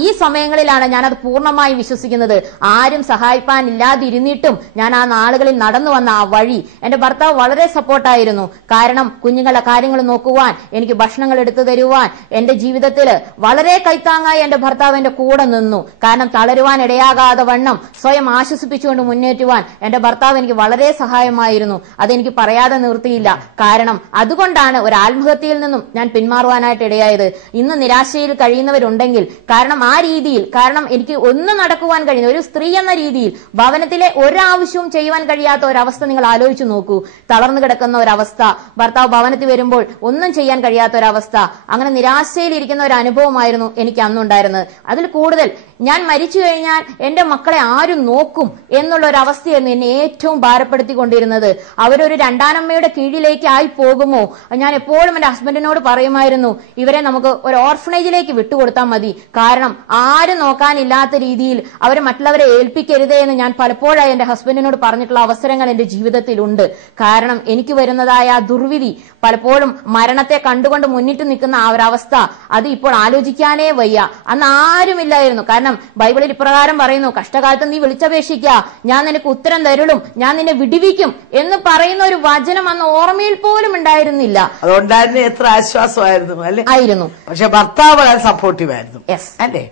ഈ സമയങ്ങളിലാണ് ഞാനത് പൂർണ്ണമായി വിശ്വസിക്കുന്നത്. ആരും സഹായിപ്പാനില്ലാതിരുന്നിട്ടും ഞാൻ ആ നാളുകളിൽ നടന്നു വന്ന ആ വഴി, എന്റെ ഭർത്താവ് വളരെ സപ്പോർട്ടായിരുന്നു. കാരണം കുഞ്ഞുങ്ങളുടെ കാര്യങ്ങൾ നോക്കുവാൻ, എനിക്ക് ഭക്ഷണങ്ങൾ എടുത്തു തരുവാൻ, എന്റെ ജീവിതത്തിൽ വളരെ കൈത്താങ്ങായി എന്റെ ഭർത്താവ് എന്റെ കൂടെ നിന്നു. കാരണം തളരുവാൻ ഇടയാകാതെ വണ്ണം സ്വയം ആശ്വസിപ്പിച്ചുകൊണ്ട് മുന്നേറ്റുവാൻ എന്റെ ഭർത്താവ് എനിക്ക് വളരെ സഹായമായിരുന്നു. അതെനിക്ക് പറയാതെ നിർത്തിയില്ല. കാരണം അതുകൊണ്ടാണ് ഒരു ആത്മഹത്യയിൽ നിന്നും ഞാൻ പിന്മാറുവാനായിട്ട് ഇടയായത്. ഇന്ന് നിരാശയിൽ കഴിയുന്നവരുണ്ടെങ്കിൽ, കാരണം ആ രീതിയിൽ, കാരണം എനിക്ക് ഒന്നും നടക്കുവാൻ കഴിയുന്ന ഒരു സ്ത്രീ എന്ന രീതിയിൽ ഭവനത്തിലെ ഒരാവശ്യവും ചെയ്യുവാൻ കഴിയാത്ത ഒരവസ്ഥ നിങ്ങൾ ആലോചിച്ചു നോക്കൂ. തളർന്നു കിടക്കുന്ന ഒരവസ്ഥ, ഭർത്താവ് ഭവനത്തിൽ വരുമ്പോൾ ഒന്നും ചെയ്യാൻ കഴിയാത്ത ഒരവസ്ഥ, അങ്ങനെ നിരാശയിലിരിക്കുന്ന ഒരു അനുഭവമായിരുന്നു എനിക്ക് അന്നുണ്ടായിരുന്നത്. അതിൽ കൂടുതൽ ഞാൻ മരിച്ചു കഴിഞ്ഞാൽ എന്റെ മക്കളെ ആരും നോക്കും എന്നുള്ള ഒരു അവസ്ഥയായിരുന്നു എന്നെ ഏറ്റവും ഭാരപ്പെടുത്തിക്കൊണ്ടിരുന്നത്. അവരൊരു രണ്ടാനമ്മയുടെ കീഴിലേക്ക് ആയി പോകുമോ? ഞാൻ എപ്പോഴും എന്റെ ഹസ്ബൻഡിനോട് പറയുമായിരുന്നു, ഇവരെ നമുക്ക് ഒരു ഓർഫനേജിലേക്ക് വിട്ടുകൊടുത്താൽ മതി. കാരണം ആരും നോക്കാനില്ലാത്ത രീതിയിൽ അവരെ മറ്റുള്ളവരെ ഏൽപ്പിക്കരുതേ എന്ന് ഞാൻ പലപ്പോഴായി എന്റെ ഹസ്ബൻഡിനോട് പറഞ്ഞിട്ടുള്ള അവസരങ്ങൾ എന്റെ ജീവിതത്തിലുണ്ട്. കാരണം എനിക്ക് വരുന്നതായ ആ ദുർവിധി, പലപ്പോഴും മരണത്തെ കണ്ടുകൊണ്ട് മുന്നിട്ട് നിൽക്കുന്ന ആ ഒരവസ്ഥ, അത് ഇപ്പോൾ ആലോചിക്കാനേ വയ്യ. അന്ന് ആരുമില്ലായിരുന്നു. കാരണം ബൈബിളിൽ ഇപ്രകാരം പറയുന്നു, കഷ്ടകാലത്ത് നീ വിളിച്ചപേക്ഷിക്കുക, ഞാൻ നിനക്ക് ഉത്തരം തരുളും, ഞാൻ നിന്നെ വിടുവിക്കും എന്ന് പറയുന്ന ഒരു വചനം അന്ന് ഓർമ്മയിൽ പോലും ഉണ്ടായിരുന്നില്ല. അതുകൊണ്ടായിരുന്നു എത്ര ആശ്വാസമായിരുന്നു അല്ലെ? ആയിരുന്നു. പക്ഷെ ഭർത്താവ് സപ്പോർട്ടീവ് ആയിരുന്നു അല്ലേ?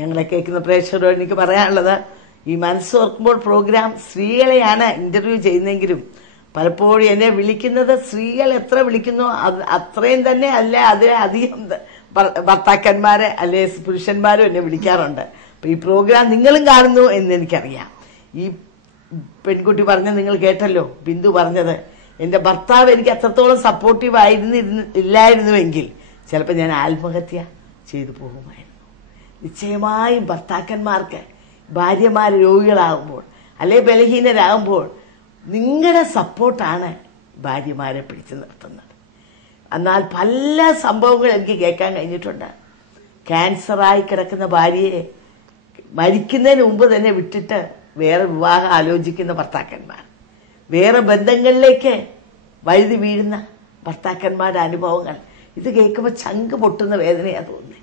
ഞങ്ങളെ കേൾക്കുന്ന പ്രേക്ഷകരോട് എനിക്ക് പറയാനുള്ളത്, ഈ മനസ്സോർക്കുമ്പോൾ പ്രോഗ്രാം സ്ത്രീകളെയാണ് ഇന്റർവ്യൂ ചെയ്യുന്നെങ്കിലും പലപ്പോഴും എന്നെ വിളിക്കുന്നത് സ്ത്രീകൾ എത്ര വിളിക്കുന്നോ അത്രയും തന്നെ അല്ലെ അതിലധികം ഭർത്താക്കന്മാരെ അല്ലെ പുരുഷന്മാരും എന്നെ വിളിക്കാറുണ്ട്. അപ്പൊ ഈ പ്രോഗ്രാം നിങ്ങളും കാണുന്നു എന്ന് എനിക്കറിയാം. ഈ പെൺകുട്ടി പറഞ്ഞ നിങ്ങൾ കേട്ടല്ലോ, ബിന്ദു പറഞ്ഞത്, എന്റെ ഭർത്താവ് എനിക്ക് അത്രത്തോളം സപ്പോർട്ടീവ് ഇല്ലായിരുന്നുവെങ്കിൽ ചിലപ്പോൾ ഞാൻ ആത്മഹത്യ ചെയ്തു പോകുമായിരുന്നു. നിശ്ചയമായും ഭർത്താക്കന്മാർക്ക് ഭാര്യമാർ രോഗികളാകുമ്പോൾ അല്ലെ ബലഹീനരാകുമ്പോൾ നിങ്ങളുടെ സപ്പോർട്ടാണ് ഭാര്യമാരെ പിടിച്ചു നിർത്തുന്നത്. എന്നാൽ പല സംഭവങ്ങൾ എനിക്ക് കേൾക്കാൻ കഴിഞ്ഞിട്ടുണ്ട്. ക്യാൻസറായി കിടക്കുന്ന ഭാര്യയെ മരിക്കുന്നതിന് മുമ്പ് തന്നെ വിട്ടിട്ട് വേറെ വിവാഹം ആലോചിക്കുന്ന ഭർത്താക്കന്മാർ, വേറെ ബന്ധങ്ങളിലേക്ക് വഴുതി വീഴുന്ന ഭർത്താക്കന്മാരുടെ അനുഭവങ്ങൾ, ഇത് കേൾക്കുമ്പോൾ ചങ്ക് പൊട്ടുന്ന വേദനയാണ് തോന്നുന്നത്.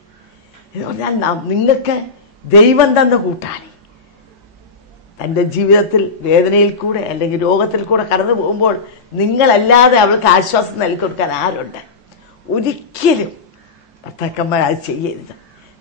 എന്ന് പറഞ്ഞാൽ നിങ്ങൾക്ക് ദൈവം തന്ന കൂട്ടാളി തന്റെ ജീവിതത്തിൽ വേദനയിൽ കൂടെ അല്ലെങ്കിൽ രോഗത്തിൽ കൂടെ കടന്നു പോകുമ്പോൾ നിങ്ങളല്ലാതെ അവൾക്ക് ആശ്വാസം നൽകി കൊടുക്കാൻ ആരുണ്ട്? ഒരിക്കലും ഭർത്താക്കന്മാർ അത് ചെയ്യരുത്.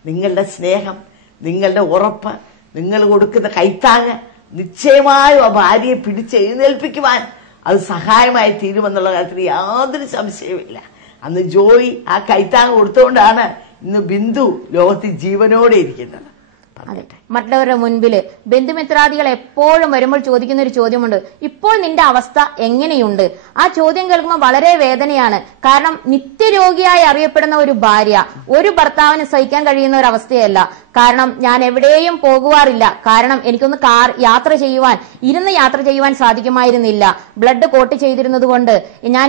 നിങ്ങളുടെ സ്നേഹം, നിങ്ങളുടെ ഉറപ്പ്, നിങ്ങൾ കൊടുക്കുന്ന കൈത്താങ്ങ് നിശ്ചയമായും ആ ഭാര്യയെ പിടിച്ചെഴുന്നേൽപ്പിക്കുവാൻ അത് സഹായമായി തീരുമെന്നുള്ള കാര്യത്തിൽ യാതൊരു സംശയവുമില്ല. അന്ന് ജോയി ആ കൈത്താങ്ങ് കൊടുത്തുകൊണ്ടാണ് ഇന്ന് ബിന്ദു ലോകത്തിൽ ജീവനോടെ ഇരിക്കുന്നത്. മറ്റുള്ളവരുടെ മുൻപിൽ ബന്ധുമിത്രാദികൾ എപ്പോഴും വരുമ്പോൾ ചോദിക്കുന്ന ഒരു ചോദ്യമുണ്ട്, ഇപ്പോൾ നിന്റെ അവസ്ഥ എങ്ങനെയുണ്ട്? ആ ചോദ്യം കേൾക്കുമ്പോൾ വളരെ വേദനയാണ്. കാരണം നിത്യരോഗിയായി അറിയപ്പെടുന്ന ഒരു ഭാര്യ ഒരു ഭർത്താവിന് സഹിക്കാൻ കഴിയുന്ന ഒരു അവസ്ഥയല്ല. കാരണം ഞാൻ എവിടെയും പോകുവാറില്ല. കാരണം എനിക്കൊന്ന് യാത്ര ചെയ്യുവാൻ, ഇരുന്ന് യാത്ര ചെയ്യുവാൻ സാധിക്കുമായിരുന്നില്ല. ബ്ലഡ് കോട്ട് ചെയ്തിരുന്നത് കൊണ്ട് ഞാൻ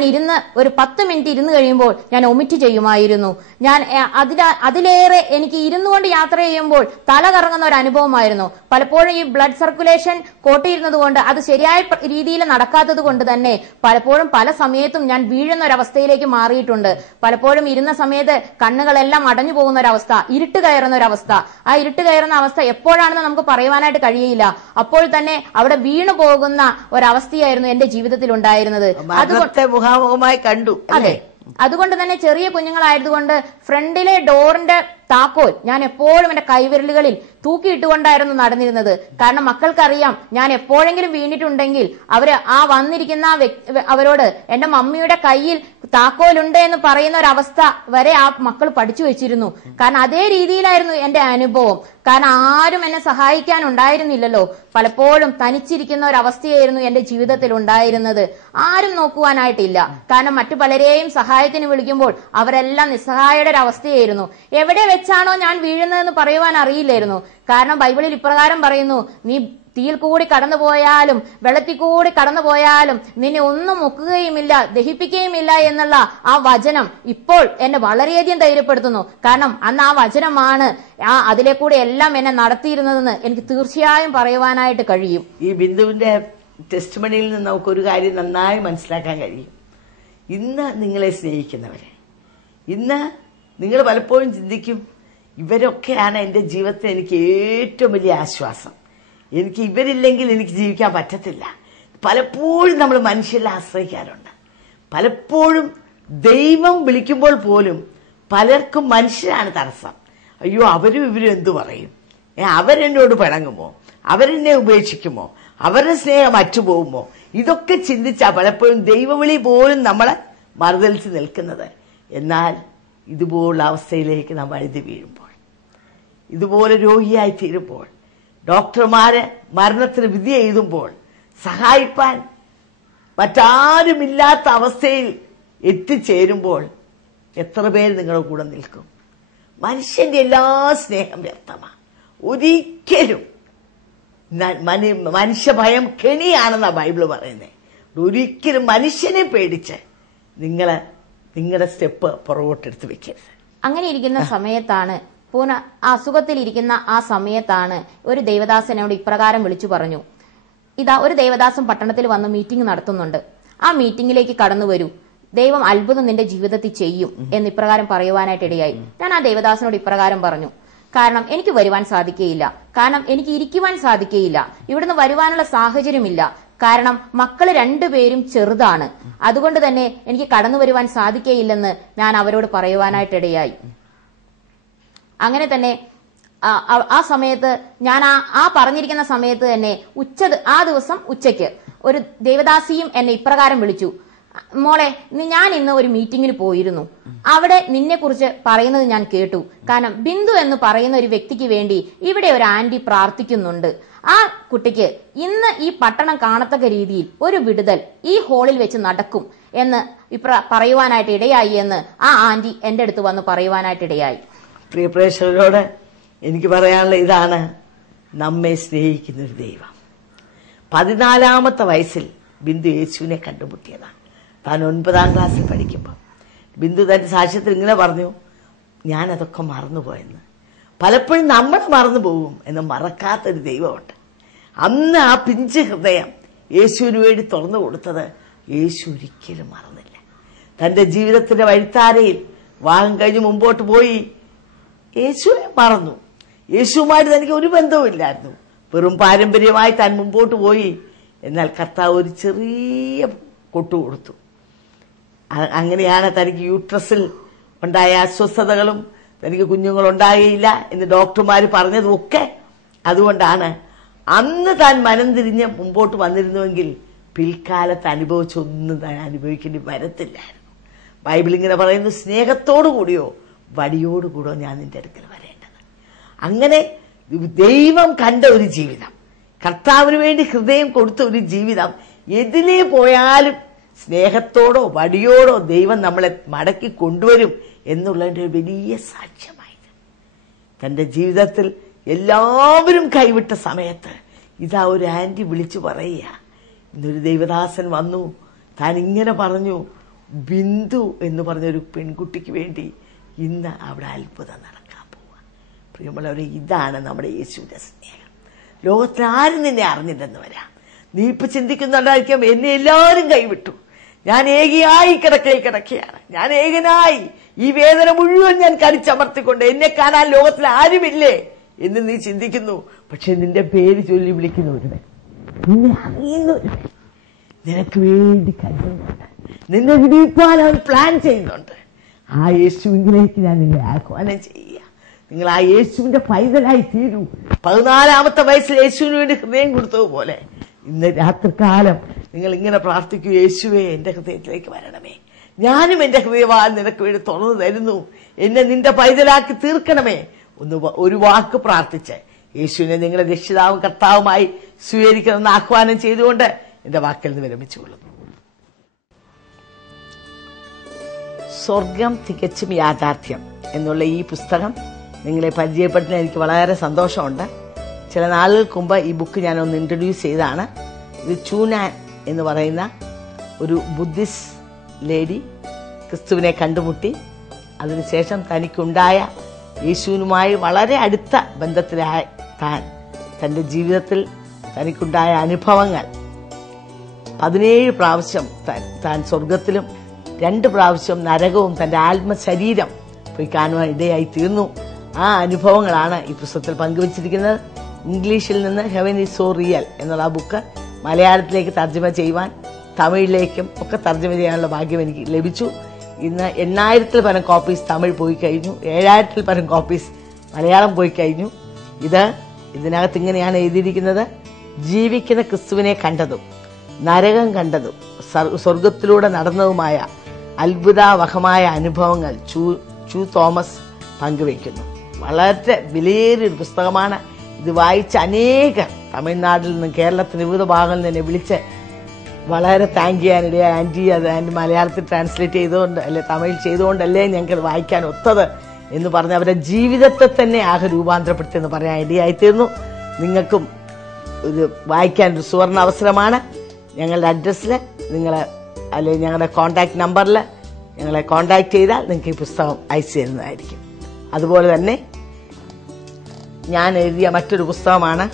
ഒരു 10 മിനിറ്റ് ഇരുന്ന് കഴിയുമ്പോൾ ഞാൻ ഒമിറ്റ് ചെയ്യുമായിരുന്നു. ഞാൻ അതിലേറെ എനിക്ക് ഇരുന്നുകൊണ്ട് യാത്ര ചെയ്യുമ്പോൾ തല കറങ്ങുന്ന ഒരു അനുഭവമായിരുന്നു. പലപ്പോഴും ഈ ബ്ലഡ് സർക്കുലേഷൻ കോട്ട് ചെയ്യുന്നത് കൊണ്ട് അത് ശരിയായ രീതിയിൽ നടക്കാത്തത് കൊണ്ട് തന്നെ പലപ്പോഴും പല സമയത്തും ഞാൻ വീഴുന്ന ഒരവസ്ഥയിലേക്ക് മാറിയിട്ടുണ്ട്. പലപ്പോഴും ഇരുന്ന സമയത്ത് കണ്ണുകളെല്ലാം അടഞ്ഞു പോകുന്ന ഒരവസ്ഥ, ഇരുട്ട് കയറുന്ന ഒരവസ്ഥ. ആ ഇരുട്ട് കയറുന്ന അവസ്ഥ എപ്പോഴാണെന്ന് നമുക്ക് പറയുവാനായിട്ട് കഴിയില്ല. അപ്പോൾ തന്നെ അവിടെ വീണു പോകുന്ന ഒരവസ്ഥയായിരുന്നു എന്റെ ജീവിതത്തിൽ ഉണ്ടായിരുന്നത്. മുഖാമുഖമായി കണ്ടു. അതെ, അതുകൊണ്ട് തന്നെ ചെറിയ കുഞ്ഞുങ്ങളായതുകൊണ്ട് ഫ്രണ്ടിലെ ഡോറിന്റെ താക്കോൽ ഞാൻ എപ്പോഴും എന്റെ കൈവിരലുകളിൽ തൂക്കിയിട്ടുകൊണ്ടായിരുന്നു നടന്നിരുന്നത്. കാരണം മക്കൾക്കറിയാം ഞാൻ എപ്പോഴെങ്കിലും വീണിട്ടുണ്ടെങ്കിൽ വന്നിരിക്കുന്ന അവരോട് എന്റെ മമ്മിയുടെ കയ്യിൽ താക്കോലുണ്ട് എന്ന് പറയുന്ന ഒരവസ്ഥ വരെ ആ മക്കൾ പഠിച്ചു വെച്ചിരുന്നു. കാരണം അതേ രീതിയിലായിരുന്നു എന്റെ അനുഭവം. കാരണം ആരും എന്നെ സഹായിക്കാൻ ഉണ്ടായിരുന്നില്ലല്ലോ. പലപ്പോഴും തനിച്ചിരിക്കുന്ന ഒരവസ്ഥയായിരുന്നു എന്റെ ജീവിതത്തിൽ ഉണ്ടായിരുന്നത്. ആരും നോക്കുവാനായിട്ടില്ല. കാരണം മറ്റു പലരെയും സഹായത്തിന് വിളിക്കുമ്പോൾ അവരെല്ലാം നിസ്സഹായയുടെ ഒരു അവസ്ഥയായിരുന്നു. എവിടെ വെച്ചാണോ ഞാൻ വീഴുന്നതെന്ന് പറയുവാൻ അറിയില്ലായിരുന്നു. കാരണം ബൈബിളിൽ ഇപ്രകാരം പറയുന്നു, നീ തീയിൽ കൂടി കടന്നുപോയാലും വെള്ളത്തിൽ കൂടി കടന്നുപോയാലും നിന്നെ ഒന്നും മുക്കുകയുമില്ല, ദഹിപ്പിക്കുകയുമില്ല എന്നുള്ള ആ വചനം ഇപ്പോൾ എന്നെ വളരെയധികം ധൈര്യപ്പെടുത്തുന്നു. കാരണം അന്ന് ആ വചനമാണ് അതിലെ കൂടെ എല്ലാം എന്നെ നടത്തിയിരുന്നതെന്ന് എനിക്ക് തീർച്ചയായും പറയുവാനായിട്ട് കഴിയും. ഈ ബിന്ദുവിന്റെ ടെസ്റ്റിമണിയിൽ നിന്ന് നമുക്കൊരു കാര്യം നന്നായി മനസ്സിലാക്കാൻ കഴിയും. ഇന്ന് നിങ്ങളെ സ്നേഹിക്കുന്നവരെ, ഇന്ന് നിങ്ങൾ പലപ്പോഴും ചിന്തിക്കും, ഇവരൊക്കെയാണ് എൻ്റെ ജീവിതത്തിൽ എനിക്ക് ഏറ്റവും വലിയ ആശ്വാസം, എനിക്ക് ഇവരില്ലെങ്കിൽ എനിക്ക് ജീവിക്കാൻ പറ്റത്തില്ല. പലപ്പോഴും നമ്മൾ മനുഷ്യരെ ആശ്രയിക്കാറുണ്ട്. പലപ്പോഴും ദൈവം വിളിക്കുമ്പോൾ പോലും പലർക്കും മനുഷ്യരാണ് തടസ്സം. അയ്യോ, അവരും ഇവരും എന്തു പറയും, അവരെന്നോട് പിണങ്ങുമോ, അവരെന്നെ ഉപേക്ഷിക്കുമോ, അവരുടെ സ്നേഹം അറ്റുപോകുമോ, ഇതൊക്കെ ചിന്തിച്ചാ പലപ്പോഴും ദൈവവിളി പോലും നമ്മളെ മറുതലിച്ച് നിൽക്കുന്നത്. എന്നാൽ ഇതുപോലുള്ള അവസ്ഥയിലേക്ക് നാം വഴുതി വീഴുമ്പോൾ, ഇതുപോലെ രോഗിയായി തീരുമ്പോൾ, ഡോക്ടർമാര് മരണത്തിന് വിധി എഴുതുമ്പോൾ, സഹായിപ്പാൻ മറ്റാരുമില്ലാത്ത അവസ്ഥയിൽ എത്തിച്ചേരുമ്പോൾ എത്ര പേര് നിങ്ങളുടെ കൂടെ നിൽക്കും? മനുഷ്യന്റെ എല്ലാ സ്നേഹം വ്യർത്ഥമാണ്. ഒരിക്കലും മനുഷ്യഭയം കെണിയാണെന്നാണ് ബൈബിള് പറയുന്നത്. ഒരിക്കലും മനുഷ്യനെ പേടിച്ച് നിങ്ങളുടെ സ്റ്റെപ്പ് പുറകോട്ടെടുത്ത് വെക്കരുത്. അങ്ങനെ ഇരിക്കുന്ന സമയത്താണ്, പൂർണ്ണ അസുഖത്തിലിരിക്കുന്ന ആ സമയത്താണ് ഒരു ദേവദാസനോട് ഇപ്രകാരം വിളിച്ചു പറഞ്ഞു, ഇതാ ഒരു ദേവദാസൻ പട്ടണത്തിൽ വന്ന് മീറ്റിംഗ് നടത്തുന്നുണ്ട്, ആ മീറ്റിംഗിലേക്ക് കടന്നു വരൂ, ദൈവം അത്ഭുതം നിന്റെ ജീവിതത്തിൽ ചെയ്യും എന്ന് ഇപ്രകാരം പറയുവാനായിട്ട് ഇടയായി. ഞാൻ ആ ദേവദാസനോട് ഇപ്രകാരം പറഞ്ഞു, കാരണം എനിക്ക് വരുവാൻ സാധിക്കുകയില്ല, കാരണം എനിക്ക് ഇരിക്കുവാൻ സാധിക്കുകയില്ല, ഇവിടുന്ന് വരുവാനുള്ള സാഹചര്യമില്ല, കാരണം മക്കള് രണ്ടുപേരും ചെറുതാണ്, അതുകൊണ്ട് തന്നെ എനിക്ക് കടന്നു വരുവാൻ സാധിക്കുകയില്ലെന്ന് ഞാൻ അവരോട് പറയുവാനായിട്ടിടയായി. അങ്ങനെ തന്നെ ആ സമയത്ത് ഞാൻ ആ പറഞ്ഞിരിക്കുന്ന സമയത്ത് തന്നെ ആ ദിവസം ഉച്ചയ്ക്ക് ഒരു ദേവദാസിയും എന്നെ ഇപ്രകാരം വിളിച്ചു, മോളെ ഞാൻ ഇന്ന് ഒരു മീറ്റിംഗിന് പോയിരുന്നു, അവിടെ നിന്നെ കുറിച്ച് പറയുന്നത് ഞാൻ കേട്ടു. കാരണം ബിന്ദു എന്ന് പറയുന്ന ഒരു വ്യക്തിക്ക് വേണ്ടി ഇവിടെ ഒരു ആന്റി പ്രാർത്ഥിക്കുന്നുണ്ട്. ആ കുട്ടിക്ക് ഇന്ന് ഈ പട്ടണം കാണത്തക്ക രീതിയിൽ ഒരു വിടുതൽ ഈ ഹാളിൽ വെച്ച് നടക്കും എന്ന് പറയുവാനായിട്ട് ഇടയായി എന്ന് ആ ആന്റി എന്റെ അടുത്ത് വന്ന് പറയുവാനായിട്ട് ഇടയായി. പ്രിയ പ്രേക്ഷകരോട് എനിക്ക് പറയാനുള്ള ഇതാണ്, നമ്മെ സ്നേഹിക്കുന്ന ഒരു ദൈവം. 14-ാമത്തെ വയസ്സിൽ ബിന്ദു യേശുവിനെ കണ്ടുമുട്ടിയതാണ്. താൻ 9-ാം ക്ലാസ്സിൽ പഠിക്കുമ്പോൾ ബിന്ദു തന്റെ സാക്ഷ്യത്തിൽ ഇങ്ങനെ പറഞ്ഞു, ഞാനതൊക്കെ മറന്നുപോയെന്ന്. പലപ്പോഴും നമ്മൾ മറന്നു പോകും എന്ന് മറക്കാത്തൊരു ദൈവമുണ്ട്. അന്ന് ആ പിഞ്ച് ഹൃദയം യേശുവിന് വേണ്ടി തുറന്നു കൊടുത്തത് യേശു ഒരിക്കലും മറന്നില്ല. തന്റെ ജീവിതത്തിന്റെ വഴിത്താരയിൽ വിവാഹം കഴിഞ്ഞ് മുമ്പോട്ട് പോയി യേശുവെ മറന്നു. യേശുവുമായിട്ട് തനിക്ക് ഒരു ബന്ധവുമില്ലായിരുന്നു. വെറും പാരമ്പര്യമായി താൻ മുമ്പോട്ട് പോയി. എന്നാൽ കർത്താവ് ഒരു ചെറിയ കൊട്ടു കൊടുത്തു. അങ്ങനെയാണ് തനിക്ക് യൂട്രസിൽ ഉണ്ടായ അസ്വസ്ഥതകളും തനിക്ക് കുഞ്ഞുങ്ങളുണ്ടാകുകയില്ല എന്ന് ഡോക്ടർമാർ പറഞ്ഞതുമൊക്കെ അതുകൊണ്ടാണ്. അന്ന് താൻ മനം തിരിഞ്ഞ് മുമ്പോട്ട് വന്നിരുന്നുവെങ്കിൽ പിൽക്കാലത്ത് അനുഭവിച്ചൊന്നും താൻ അനുഭവിക്കേണ്ടി വരത്തില്ലായിരുന്നു. ബൈബിൾ ഇങ്ങനെ പറയുന്നു, സ്നേഹത്തോടു കൂടിയോ വടിയോടുകൂടോ ഞാൻ നിന്റെ അടുക്കൽ വരേണ്ടത്. അങ്ങനെ ദൈവം കണ്ട ഒരു ജീവിതം, കർത്താവിന് വേണ്ടി ഹൃദയം കൊടുത്ത ഒരു ജീവിതം, എതിലേ പോയാലും സ്നേഹത്തോടോ വടിയോടോ ദൈവം നമ്മളെ മടക്കി കൊണ്ടുവരും എന്നുള്ളതിൻ്റെ ഒരു വലിയ സാക്ഷ്യമായത്. തൻ്റെ ജീവിതത്തിൽ എല്ലാവരും കൈവിട്ട സമയത്ത് ഇതാ ഒരു ആന്റി വിളിച്ചു പറയുക, ഇന്നൊരു ദൈവദാസൻ വന്നു, താൻ ഇങ്ങനെ പറഞ്ഞു, ബിന്ദു എന്ന് പറഞ്ഞൊരു പെൺകുട്ടിക്ക് വേണ്ടി ഇന്ന് അവിടെ അത്ഭുതം നടക്കാൻ പോവുക. പ്രിയമുള്ളവരെ, ഇതാണ് നമ്മുടെ യേശുവിന്റെ സ്നേഹം. ലോകത്തിൽ ആരും നിന്നെ അറിഞ്ഞില്ലെന്ന് വരാം. നീ ഇപ്പൊ ചിന്തിക്കുന്നുണ്ടായിരിക്കാം, എന്നെ എല്ലാവരും കൈവിട്ടു, ഞാൻ ഏകിയായി കിടക്കുകയാണ്, ഞാൻ ഏകനായി, ഈ വേദന മുഴുവൻ ഞാൻ കടിച്ചമർത്തിക്കൊണ്ട് എന്നെ കാണാൻ ലോകത്തിൽ ആരുമില്ലേ എന്ന് നീ ചിന്തിക്കുന്നു. പക്ഷെ നിന്റെ പേര് ചൊല്ലി വിളിക്കുന്ന ഒരുവൻ, നിന്നെ അറിയുന്ന ഒരുവൻ നിനക്ക് വേണ്ടി കരുതുന്നുണ്ട്, നിന്നെ വിടിയിപ്പാൻ അവൻ പ്ലാൻ ചെയ്യുന്നുണ്ട്. ആ യേശുവിലേക്ക് ഞാൻ നിങ്ങളെ ആഹ്വാനം ചെയ്യുക. നിങ്ങൾ ആ യേശുവിന്റെ പൈതലായി തീരൂ. 14-ാമത്തെ വയസ്സിൽ യേശുവിന് വേണ്ടി ഹൃദയം കൊടുത്തതുപോലെ ഇന്ന് രാത്രികാലം നിങ്ങൾ ഇങ്ങനെ പ്രാർത്ഥിക്കൂ, യേശുവേ എന്റെ ഹൃദയത്തിലേക്ക് വരണമേ, ഞാനും എന്റെ ഹൃദയവാൽ നിനക്ക് വേണ്ടി തുറന്നു തരുന്നു, എന്നെ നിന്റെ പൈതലാക്കി തീർക്കണമേ. ഒരു വാക്ക് പ്രാർത്ഥിച്ച് യേശുവിനെ നിങ്ങളുടെ രക്ഷിതാവും കർത്താവുമായി സ്വീകരിക്കണമെന്ന് ആഹ്വാനം ചെയ്തുകൊണ്ട് എന്റെ വാക്കിൽ നിന്ന് വിരമിച്ചുകൊള്ളുന്നു. സ്വർഗം തികച്ചും യാഥാർത്ഥ്യം എന്നുള്ള ഈ പുസ്തകം നിങ്ങളെ പരിചയപ്പെടുത്താൻ എനിക്ക് വളരെ സന്തോഷമുണ്ട്. ചില നാളുകൾക്ക് മുമ്പ് ഈ ബുക്ക് ഞാനൊന്ന് ഇൻട്രൊഡ്യൂസ് ചെയ്താണ്. ഇത് ചൂനാൻ എന്ന് പറയുന്ന ഒരു ബുദ്ധിസ്റ്റ് ലേഡി ക്രിസ്തുവിനെ കണ്ടുമുട്ടി അതിനുശേഷം തനിക്കുണ്ടായ യേശുവിനുമായി വളരെ അടുത്ത ബന്ധത്തിലായ തന്റെ ജീവിതത്തിൽ തനിക്കുണ്ടായ അനുഭവങ്ങൾ 17 പ്രാവശ്യം താൻ സ്വർഗത്തിലും 2 പ്രാവശ്യം നരകവും തന്റെ ആത്മശരീരം പോയി കാണുവാൻ ഇടയായി തീർന്നു. ആ അനുഭവങ്ങളാണ് ഈ പുസ്തകത്തിൽ പങ്കുവച്ചിരിക്കുന്നത്. ഇംഗ്ലീഷിൽ നിന്ന് ഹെവൻ ഈസ് സോ റിയൽ എന്നുള്ള ആ ബുക്ക് മലയാളത്തിലേക്ക് തർജ്ജമ ചെയ്യുവാൻ, തമിഴിലേക്കും ഒക്കെ തർജ്ജമ ചെയ്യാനുള്ള ഭാഗ്യം എനിക്ക് ലഭിച്ചു. ഇന്ന് 8,000-ൽ പരം കോപ്പീസ് തമിഴ് പോയി കഴിഞ്ഞു, 7,000-ൽ പരം കോപ്പീസ് മലയാളം പോയി കഴിഞ്ഞു. ഇതിനകത്ത് ഇങ്ങനെയാണ് എഴുതിയിരിക്കുന്നത്: ജീവിക്കുന്ന ക്രിസ്തുവിനെ കണ്ടതും നരകം കണ്ടതും സ്വർഗത്തിലൂടെ നടന്നതുമായ അത്ഭുതാവഹമായ അനുഭവങ്ങൾ ചു തോമസ് പങ്കുവയ്ക്കുന്നു. വളരെ വിലയേറിയൊരു പുസ്തകമാണ്. ഇത് വായിച്ച അനേകം തമിഴ്നാട്ടിൽ നിന്നും കേരളത്തിന്റെ വിവിധ ഭാഗങ്ങളിൽ നിന്ന് വിളിച്ച് വളരെ താങ്ക് ചെയ്യാനിടയായ ആന്റി, അത് ആന്റി മലയാളത്തിൽ ട്രാൻസ്ലേറ്റ് ചെയ്തുകൊണ്ട് അല്ലെ തമിഴ് ചെയ്തുകൊണ്ടല്ലേ ഞങ്ങൾക്ക് വായിക്കാൻ ഒത്തത് എന്ന് പറഞ്ഞ് അവരുടെ ജീവിതത്തെ തന്നെ ആകെ രൂപാന്തരപ്പെടുത്തിയെന്ന് പറയാൻ ഇടയായിത്തീർന്നു. നിങ്ങൾക്കും ഇത് വായിക്കാനൊരു സുവർണ അവസരമാണ്. ഞങ്ങളുടെ അഡ്രസ്സിൽ നിങ്ങൾ അല്ലെങ്കിൽ ഞങ്ങളുടെ കോൺടാക്ട് നമ്പറിൽ ഞങ്ങളെ കോൺടാക്ട് ചെയ്താൽ നിങ്ങൾക്ക് ഈ പുസ്തകം അയച്ചു തരുന്നതായിരിക്കും. അതുപോലെ തന്നെ ഞാൻ എഴുതിയ മറ്റൊരു പുസ്തകമാണ്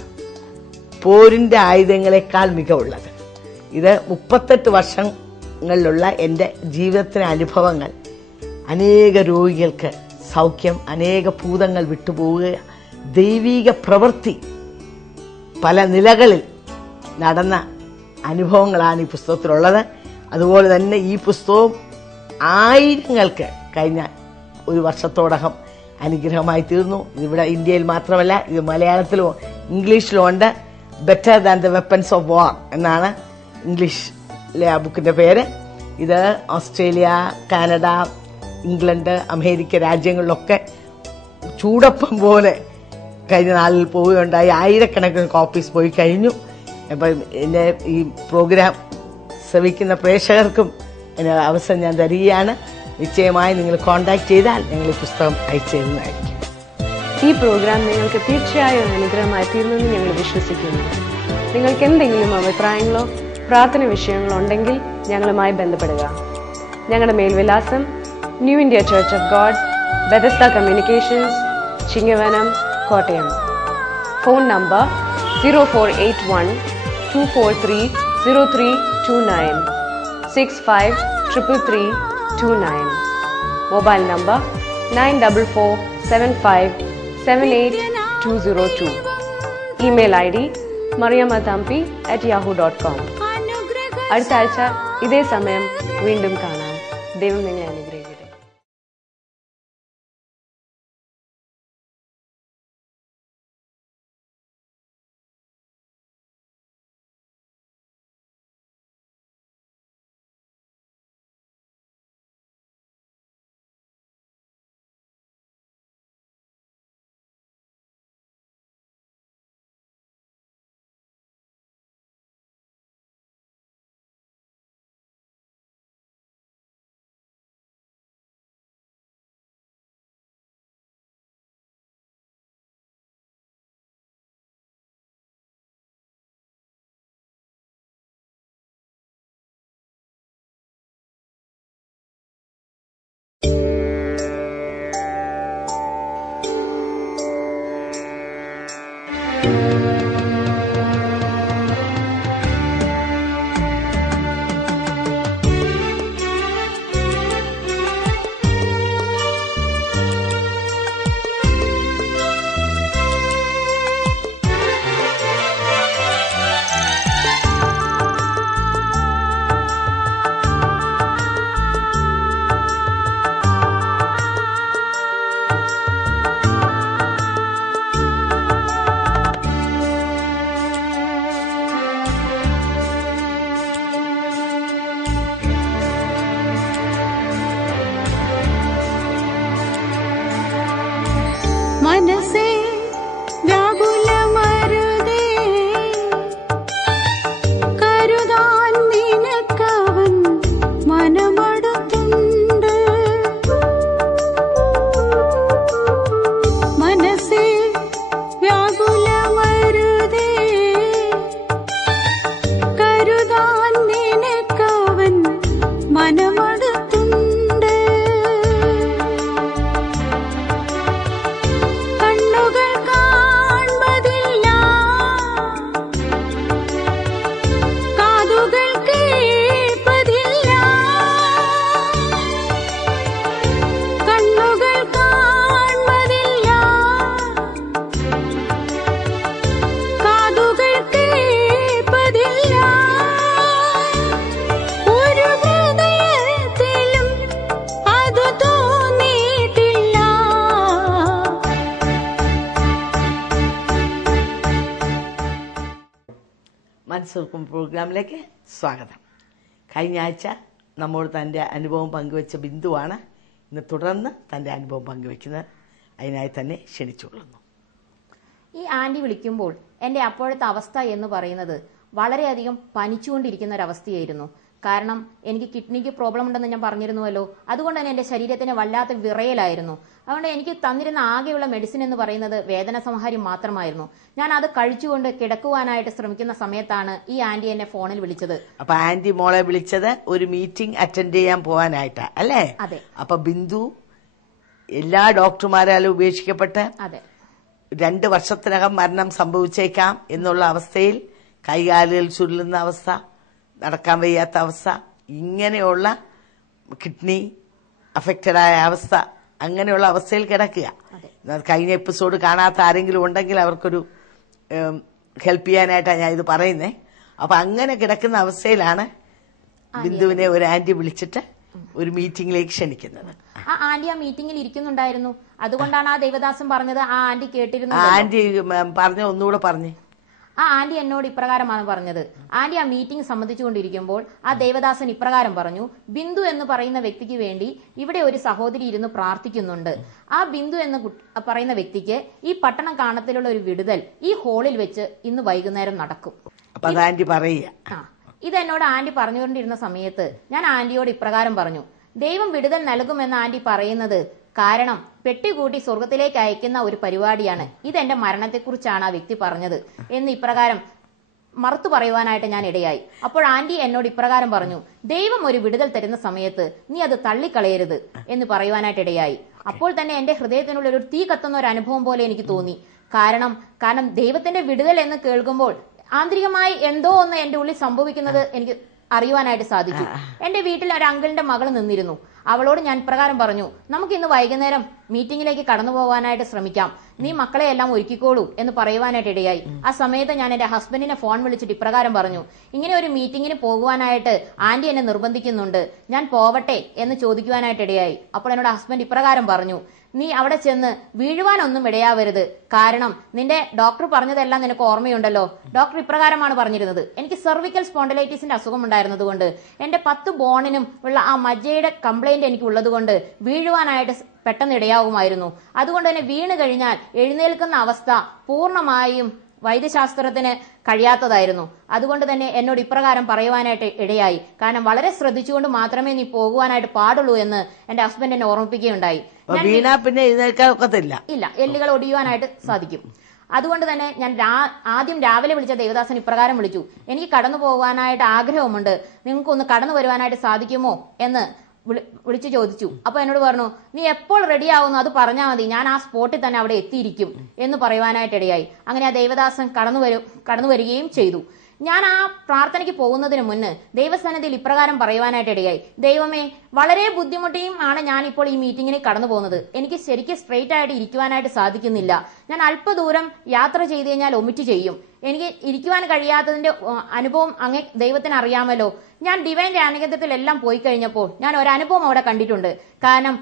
പോരിന്റെ ആയുധങ്ങളെക്കാൾ മികവുള്ളത്. ഇത് 38 വർഷങ്ങളിലുള്ള എൻ്റെ ജീവിതത്തിലെ അനുഭവങ്ങൾ, അനേക രോഗികൾക്ക് സൗഖ്യം, അനേക ഭൂതങ്ങൾ വിട്ടുപോവുക, ദൈവിക പ്രവൃത്തി പല നിലകളിൽ നടന്ന അനുഭവങ്ങളാണ് ഈ പുസ്തകത്തിലുള്ളത്. അതുപോലെ തന്നെ ഈ പുസ്തകവും ആയിരങ്ങൾക്ക് കഴിഞ്ഞ ഒരു വർഷത്തോടകം അനുഗ്രഹമായി തീർന്നു. ഇതിവിടെ ഇന്ത്യയിൽ മാത്രമല്ല, ഇത് മലയാളത്തിലും ഇംഗ്ലീഷിലും ഉണ്ട്. Better than the weapons of വാർ എന്നാണ് ഇംഗ്ലീഷിലെ ആ ബുക്കിന്റെ പേര്. ഇത് ഓസ്ട്രേലിയ, കാനഡ, ഇംഗ്ലണ്ട്, അമേരിക്ക രാജ്യങ്ങളിലൊക്കെ ചൂടപ്പം പോലെ കഴിഞ്ഞ നാളിൽ പോവുകയുണ്ടായി. ആയിരക്കണക്കിന് കോപ്പീസ് പോയി കഴിഞ്ഞു. അപ്പം എൻ്റെ ഈ പ്രോഗ്രാം ശ്രവിക്കുന്ന പ്രേക്ഷകർക്കും എൻ്റെ അവസരം ഞാൻ തരികയാണ്. നിശ്ചയമായി നിങ്ങൾ കോൺടാക്ട് ചെയ്താൽ ഞങ്ങൾ ഈ പുസ്തകം അയച്ചു തരുന്നതായിരിക്കും. ഈ പ്രോഗ്രാം നിങ്ങൾക്ക് തീർച്ചയായും ഒരു അനുഗ്രഹമായി തീർന്നെന്ന് ഞങ്ങൾ വിശ്വസിക്കുന്നു. നിങ്ങൾക്ക് എന്തെങ്കിലും അഭിപ്രായങ്ങളോ പ്രാർത്ഥന വിഷയങ്ങളോ ഉണ്ടെങ്കിൽ ഞങ്ങളുമായി ബന്ധപ്പെടുക. ഞങ്ങളുടെ മേൽവിലാസം: New India Church of God, Bethesda Communications, Chingavanam, Kottayam. Phone number 0481-243-0329, 653339. Mobile number 9447578202. Email ID mariamathampi@yahoo.com. അടുത്ത ആഴ്ച ഇതേ സമയം വീണ്ടും കാണാം. ദൈവം നിങ്ങളെ അനുഗ്രഹിക്കട്ടെ. മനസ്സോർക്കും പ്രോഗ്രാമിലേക്ക് സ്വാഗതം. കഴിഞ്ഞ ആഴ്ച നമ്മോട് തൻ്റെ അനുഭവം പങ്കുവെച്ച ബിന്ദുവാണ് ഇന്ന് തുടർന്ന് തൻ്റെ അനുഭവം പങ്കുവെക്കുന്നത്. അതിനായി തന്നെ ക്ഷണിച്ചുകൊള്ളുന്നു. ഈ ആന്റി വിളിക്കുമ്പോൾ എൻ്റെ അപ്പോഴത്തെ അവസ്ഥ എന്ന് പറയുന്നത് വളരെയധികം പനിച്ചുകൊണ്ടിരിക്കുന്ന ഒരവസ്ഥയായിരുന്നു. കാരണം എനിക്ക് കിഡ്നിക്ക് പ്രോബ്ലം ഉണ്ടെന്ന് ഞാൻ പറഞ്ഞിരുന്നുവല്ലോ. അതുകൊണ്ട് തന്നെ എൻ്റെ ശരീരത്തിന് വല്ലാത്ത വിറയലായിരുന്നു. അതുകൊണ്ട് എനിക്ക് തന്നിരുന്ന ആകെയുള്ള മെഡിസിൻ എന്ന് പറയുന്നത് വേദന സംഹാരി മാത്രമായിരുന്നു. ഞാൻ അത് കഴിച്ചുകൊണ്ട് കിടക്കുവാനായിട്ട് ശ്രമിക്കുന്ന സമയത്താണ് ഈ ആന്റി എന്നെ ഫോണിൽ വിളിച്ചത്. അപ്പൊ ആന്റി മോളെ വിളിച്ചത് ഒരു മീറ്റിംഗ് അറ്റൻഡ് ചെയ്യാൻ പോകാനായിട്ടാ അല്ലേ? അതെ. അപ്പൊ ബിന്ദു എല്ലാ ഡോക്ടർമാരാലും ഉപേക്ഷിക്കപ്പെട്ട് അതെ 2 വർഷത്തിനകം മരണം സംഭവിച്ചേക്കാം എന്നുള്ള അവസ്ഥയിൽ കൈകാലുകൾ ചുരുളുന്ന അവസ്ഥ, നടക്കാൻ വയ്യാത്ത അവസ്ഥ, ഇങ്ങനെയുള്ള കിഡ്നി അഫക്റ്റഡായ അവസ്ഥ, അങ്ങനെയുള്ള അവസ്ഥയിൽ കിടക്കുക. കഴിഞ്ഞ എപ്പിസോഡ് കാണാത്ത ആരെങ്കിലും ഉണ്ടെങ്കിൽ അവർക്കൊരു ഹെൽപ്പ് ചെയ്യാനായിട്ടാണ് ഞാൻ ഇത് പറയുന്നത്. അപ്പൊ അങ്ങനെ കിടക്കുന്ന അവസ്ഥയിലാണ് ബിന്ദുവിനെ ഒരു ആന്റി വിളിച്ചിട്ട് ഒരു മീറ്റിംഗിലേക്ക് ക്ഷണിക്കുന്നത്. ആ ആന്റി ആ മീറ്റിംഗിൽ ഇരിക്കുന്നുണ്ടായിരുന്നു. അതുകൊണ്ടാണ് ആ ദേവദാസൻ പറഞ്ഞത്. ആ ആന്റി കേട്ടിരുന്നു. ആന്റി പറഞ്ഞ ഒന്നുകൂടെ പറഞ്ഞേ. ആ ആന്റി എന്നോട് ഇപ്രകാരമാണ് പറഞ്ഞത്. ആന്റി ആ മീറ്റിംഗ് സംബന്ധിച്ചുകൊണ്ടിരിക്കുമ്പോൾ ആ ദേവദാസൻ ഇപ്രകാരം പറഞ്ഞു: ബിന്ദു എന്ന് പറയുന്ന വ്യക്തിക്ക് വേണ്ടി ഇവിടെ ഒരു സഹോദരി ഇരുന്ന് പ്രാർത്ഥിക്കുന്നുണ്ട്. ആ ബിന്ദു എന്ന് പറയുന്ന വ്യക്തിക്ക് ഈ പട്ടണം കാണത്തിലുള്ള ഒരു വിടുതൽ ഈ ഹാളിൽ വെച്ച് ഇന്ന് വൈകുന്നേരം നടക്കും. ആന്റി പറയുക. ഇതെന്നോട് ആന്റി പറഞ്ഞുകൊണ്ടിരുന്ന സമയത്ത് ഞാൻ ആന്റിയോട് ഇപ്രകാരം പറഞ്ഞു: ദൈവം വിടുതൽ നൽകുമെന്ന് ആന്റി പറയുന്നത് കാരണം പെട്ടികൂട്ടി സ്വർഗത്തിലേക്ക് അയക്കുന്ന ഒരു പരിപാടിയാണ്. ഇതെന്റെ മരണത്തെക്കുറിച്ചാണ് ആ വ്യക്തി പറഞ്ഞത് എന്ന് ഇപ്രകാരം മറുത്തു പറയുവാനായിട്ട് ഞാൻ ഇടയായി. അപ്പോൾ ആന്റി എന്നോട് ഇപ്രകാരം പറഞ്ഞു: ദൈവം ഒരു വിടുതൽ തരുന്ന സമയത്ത് നീ അത് തള്ളിക്കളയരുത് എന്ന് പറയുവാനായിട്ട് ഇടയായി. അപ്പോൾ തന്നെ എന്റെ ഹൃദയത്തിനുള്ളിൽ ഒരു തീ കത്തുന്ന ഒരു അനുഭവം പോലെ എനിക്ക് തോന്നി. കാരണം ദൈവത്തിന്റെ വിടുതൽ എന്ന് കേൾക്കുമ്പോൾ ആന്തരികമായി എന്തോ ഒന്ന് എന്റെ ഉള്ളിൽ സംഭവിക്കുന്നത് എനിക്ക് അറിയുവാനായിട്ട് സാധിച്ചു. എന്റെ വീട്ടിൽ ഒരു അങ്കിളിന്റെ മകൾ നിന്നിരുന്നു. അവളോട് ഞാൻ പ്രകാരം പറഞ്ഞു: നമുക്ക് ഇന്ന് വൈകുന്നേരം മീറ്റിംഗിലേക്ക് കടന്നു പോകാനായിട്ട് ശ്രമിക്കാം, നീ മക്കളെ എല്ലാം ഒരുക്കിക്കോളൂ എന്ന് പറയുവാനായിട്ട് ഇടയായി. ആ സമയത്ത് ഞാൻ എന്റെ ഹസ്ബൻഡിനെ ഫോൺ വിളിച്ചിട്ട് ഇപ്രകാരം പറഞ്ഞു: ഇങ്ങനെ ഒരു മീറ്റിംഗിന് പോകുവാനായിട്ട് ആന്റി എന്നെ നിർബന്ധിക്കുന്നുണ്ട്, ഞാൻ പോവട്ടെ എന്ന് ചോദിക്കുവാനായിട്ട് ഇടയായി. അപ്പോൾ എന്നോട് ഹസ്ബൻഡ് ഇപ്രകാരം പറഞ്ഞു: നീ അവിടെ ചെന്ന് വീഴുവാനൊന്നും ഇടയാവരുത്. കാരണം നിന്റെ ഡോക്ടർ പറഞ്ഞതെല്ലാം നിനക്ക് ഓർമ്മയുണ്ടല്ലോ. ഡോക്ടർ ഇപ്രകാരമാണ് പറഞ്ഞിരുന്നത്: എനിക്ക് സെർവിക്കൽ സ്പോണ്ടിലൈറ്റിസിന്റെ അസുഖം ഉണ്ടായിരുന്നതുകൊണ്ട് എന്റെ 10 ബോണിനും ഉള്ള ആ മജ്ജയുടെ കംപ്ലൈന്റ് എനിക്ക് ഉള്ളതുകൊണ്ട് വീഴുവാനായിട്ട് പെട്ടെന്ന് ഇടയാവുമായിരുന്നു. അതുകൊണ്ട് തന്നെ വീണ് കഴിഞ്ഞാൽ എഴുന്നേൽക്കുന്ന അവസ്ഥ പൂർണ്ണമായും വൈദ്യശാസ്ത്രത്തിന് കഴിയാത്തതായിരുന്നു. അതുകൊണ്ട് തന്നെ എന്നോട് ഇപ്രകാരം പറയുവാനായിട്ട് ഇടയായി. കാരണം വളരെ ശ്രദ്ധിച്ചുകൊണ്ട് മാത്രമേ നീ പോകുവാനായിട്ട് പാടുള്ളൂ എന്ന് എന്റെ ഹസ്ബൻഡ് എന്നെ ഓർമ്മിപ്പിക്കുകയുണ്ടായി. പിന്നെ ഇല്ല, എല്ലുകൾ ഒടിയുവാനായിട്ട് സാധിക്കും. അതുകൊണ്ട് തന്നെ ഞാൻ ആദ്യം രാവിലെ വിളിച്ച ദേവദാസൻ ഇപ്രകാരം വിളിച്ചു: എനിക്ക് കടന്നു പോകാനായിട്ട് ആഗ്രഹമുണ്ട്, നിങ്ങൾക്കൊന്ന് കടന്നു വരുവാനായിട്ട് സാധിക്കുമോ എന്ന് വിളിച്ചു ചോദിച്ചു. അപ്പൊ എന്നോട് പറഞ്ഞു: നീ എപ്പോൾ റെഡി ആവുന്നു അത് പറഞ്ഞാൽ മതി, ഞാൻ ആ സ്പോട്ടിൽ തന്നെ അവിടെ എത്തിയിരിക്കും എന്ന് പറയുവാനായിട്ടിടയായി. അങ്ങനെ ആ ദേവദാസൻ കടന്നു വരികയും ചെയ്തു. ഞാൻ ആ പ്രാർത്ഥനയ്ക്ക് പോകുന്നതിന് മുന്ന് ദൈവസന്നിധിയിൽ ഇപ്രകാരം പറയുവാനായിട്ടിടയായി: ദൈവമേ, വളരെ ബുദ്ധിമുട്ടിയും ആണ് ഞാൻ ഇപ്പോൾ ഈ മീറ്റിങ്ങിന് കടന്നു പോകുന്നത്. എനിക്ക് ശരിക്കും സ്ട്രെയിറ്റ് ആയിട്ട് ഇരിക്കുവാനായിട്ട് സാധിക്കുന്നില്ല. ഞാൻ അല്പദൂരം യാത്ര ചെയ്ത് കഴിഞ്ഞാൽ ഒമിറ്റ് ചെയ്യും. എനിക്ക് ഇരിക്കുവാൻ കഴിയാത്തതിന്റെ അനുഭവം അങ്ങേ ദൈവത്തിന് അറിയാമല്ലോ. ഞാൻ ഡിവൈൻ സാന്നിധ്യത്തിൽ എല്ലാം പോയി കഴിഞ്ഞപ്പോൾ ഞാൻ ഒരു അനുഭവം അവിടെ കണ്ടിട്ടുണ്ട്. കാരണം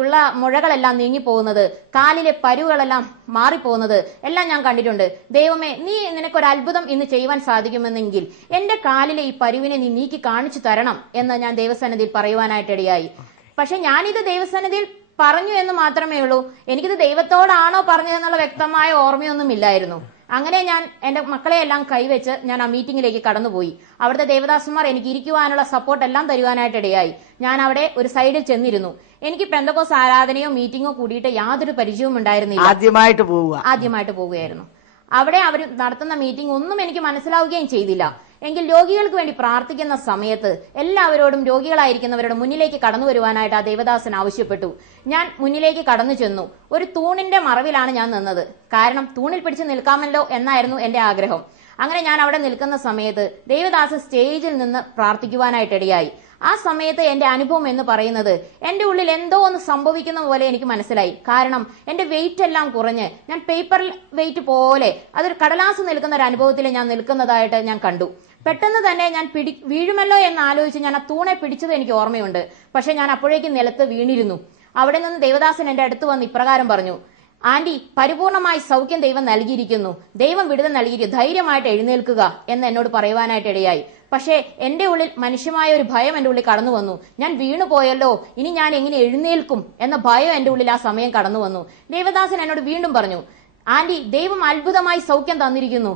ഉള്ള മുഴകളെല്ലാം നീങ്ങിപ്പോകുന്നത്, കാലിലെ പരുകളെല്ലാം മാറിപ്പോകുന്നത് എല്ലാം ഞാൻ കണ്ടിട്ടുണ്ട്. ദൈവമേ, നിനക്കൊരു അത്ഭുതം ഇന്ന് ചെയ്യുവാൻ സാധിക്കുമെന്നെങ്കിൽ എന്റെ കാലിലെ ഈ പരുവിനെ നീ നീക്കി കാണിച്ചു തരണം എന്ന് ഞാൻ ദൈവസന്നിധിയിൽ പറയുവാനായിട്ടിടയായി. പക്ഷെ ഞാനിത് ദൈവസന്നിധിയിൽ പറഞ്ഞു എന്ന് മാത്രമേ ഉള്ളൂ. എനിക്കിത് ദൈവത്തോടാണോ പറഞ്ഞതെന്നുള്ള വ്യക്തമായ ഓർമ്മയൊന്നും ഇല്ലായിരുന്നു. അങ്ങനെ ഞാൻ എന്റെ മക്കളെ എല്ലാം കൈവച്ച് ഞാൻ ആ മീറ്റിംഗിലേക്ക് കടന്നുപോയി. അവിടുത്തെ ദേവദാസന്മാർ എനിക്ക് ഇരിക്കുവാനുള്ള സപ്പോർട്ട് എല്ലാം തരുവാനായിട്ടിടയായി. ഞാൻ അവിടെ ഒരു സൈഡിൽ ചെന്നിരുന്നു. എനിക്ക് പെന്തക്കോസ് ആരാധനയോ മീറ്റിംഗോ കൂടിയിട്ട് യാതൊരു പരിചയവും ഉണ്ടായിരുന്നില്ല. ആദ്യമായിട്ട് പോവുകയായിരുന്നു. അവിടെ അവർ നടത്തുന്ന മീറ്റിംഗ് ഒന്നും എനിക്ക് മനസ്സിലാവുകയും ചെയ്തില്ല. എങ്കിൽ രോഗികൾക്ക് വേണ്ടി പ്രാർത്ഥിക്കുന്ന സമയത്ത് എല്ലാവരോടും രോഗികളായിരിക്കുന്നവരുടെ മുന്നിലേക്ക് കടന്നു വരുവാനായിട്ട് ആ ദേവദാസൻ ആവശ്യപ്പെട്ടു. ഞാൻ മുന്നിലേക്ക് കടന്നു ചെന്നു. ഒരു തൂണിന്റെ മറവിലാണ് ഞാൻ നിന്നത്. കാരണം തൂണിൽ പിടിച്ച് നിൽക്കാമല്ലോ എന്നായിരുന്നു എന്റെ ആഗ്രഹം. അങ്ങനെ ഞാൻ അവിടെ നിൽക്കുന്ന സമയത്ത് ദേവദാസൻ സ്റ്റേജിൽ നിന്ന് പ്രാർത്ഥിക്കുവാനായിട്ടിടയായി. ആ സമയത്ത് എന്റെ അനുഭവം എന്ന് പറയുന്നത് എന്റെ ഉള്ളിൽ എന്തോ ഒന്ന് സംഭവിക്കുന്ന പോലെ എനിക്ക് മനസ്സിലായി. കാരണം എന്റെ വെയിറ്റ് എല്ലാം കുറഞ്ഞ് ഞാൻ പേപ്പർ വെയിറ്റ് പോലെ അതൊരു കടലാസ് നിൽക്കുന്ന ഒരു അനുഭവത്തിൽ ഞാൻ നിൽക്കുന്നതായിട്ട് ഞാൻ കണ്ടു. പെട്ടെന്ന് തന്നെ ഞാൻ വീഴുമല്ലോ എന്ന് ആലോചിച്ച് ഞാൻ ആ തൂണെ പിടിച്ചത് എനിക്ക് ഓർമ്മയുണ്ട്. പക്ഷെ ഞാൻ അപ്പോഴേക്കും നിലത്ത് വീണിരുന്നു. അവിടെ നിന്ന് ദേവദാസൻ എന്റെ അടുത്ത് വന്ന് ഇപ്രകാരം പറഞ്ഞു: ആന്റി, പരിപൂർണമായി സൗഖ്യം ദൈവം നൽകിയിരിക്കുന്നു, ദൈവം വിടുതൽ നൽകിയിരിക്കുന്നു, ധൈര്യമായിട്ട് എഴുന്നേൽക്കുക എന്ന് എന്നോട് പറയുവാനായിട്ട് ഇടയായി. പക്ഷേ എന്റെ ഉള്ളിൽ മനുഷ്യമായ ഒരു ഭയം എന്റെ ഉള്ളിൽ കടന്നു വന്നു. ഞാൻ വീണുപോയല്ലോ, ഇനി ഞാൻ എങ്ങനെ എഴുന്നേൽക്കും എന്ന ഭയം എന്റെ ഉള്ളിൽ ആ സമയം കടന്നു വന്നു. ദേവദാസൻ എന്നോട് വീണ്ടും പറഞ്ഞു, ആന്റി, ദൈവം അത്ഭുതമായി സൗഖ്യം തന്നിരിക്കുന്നു,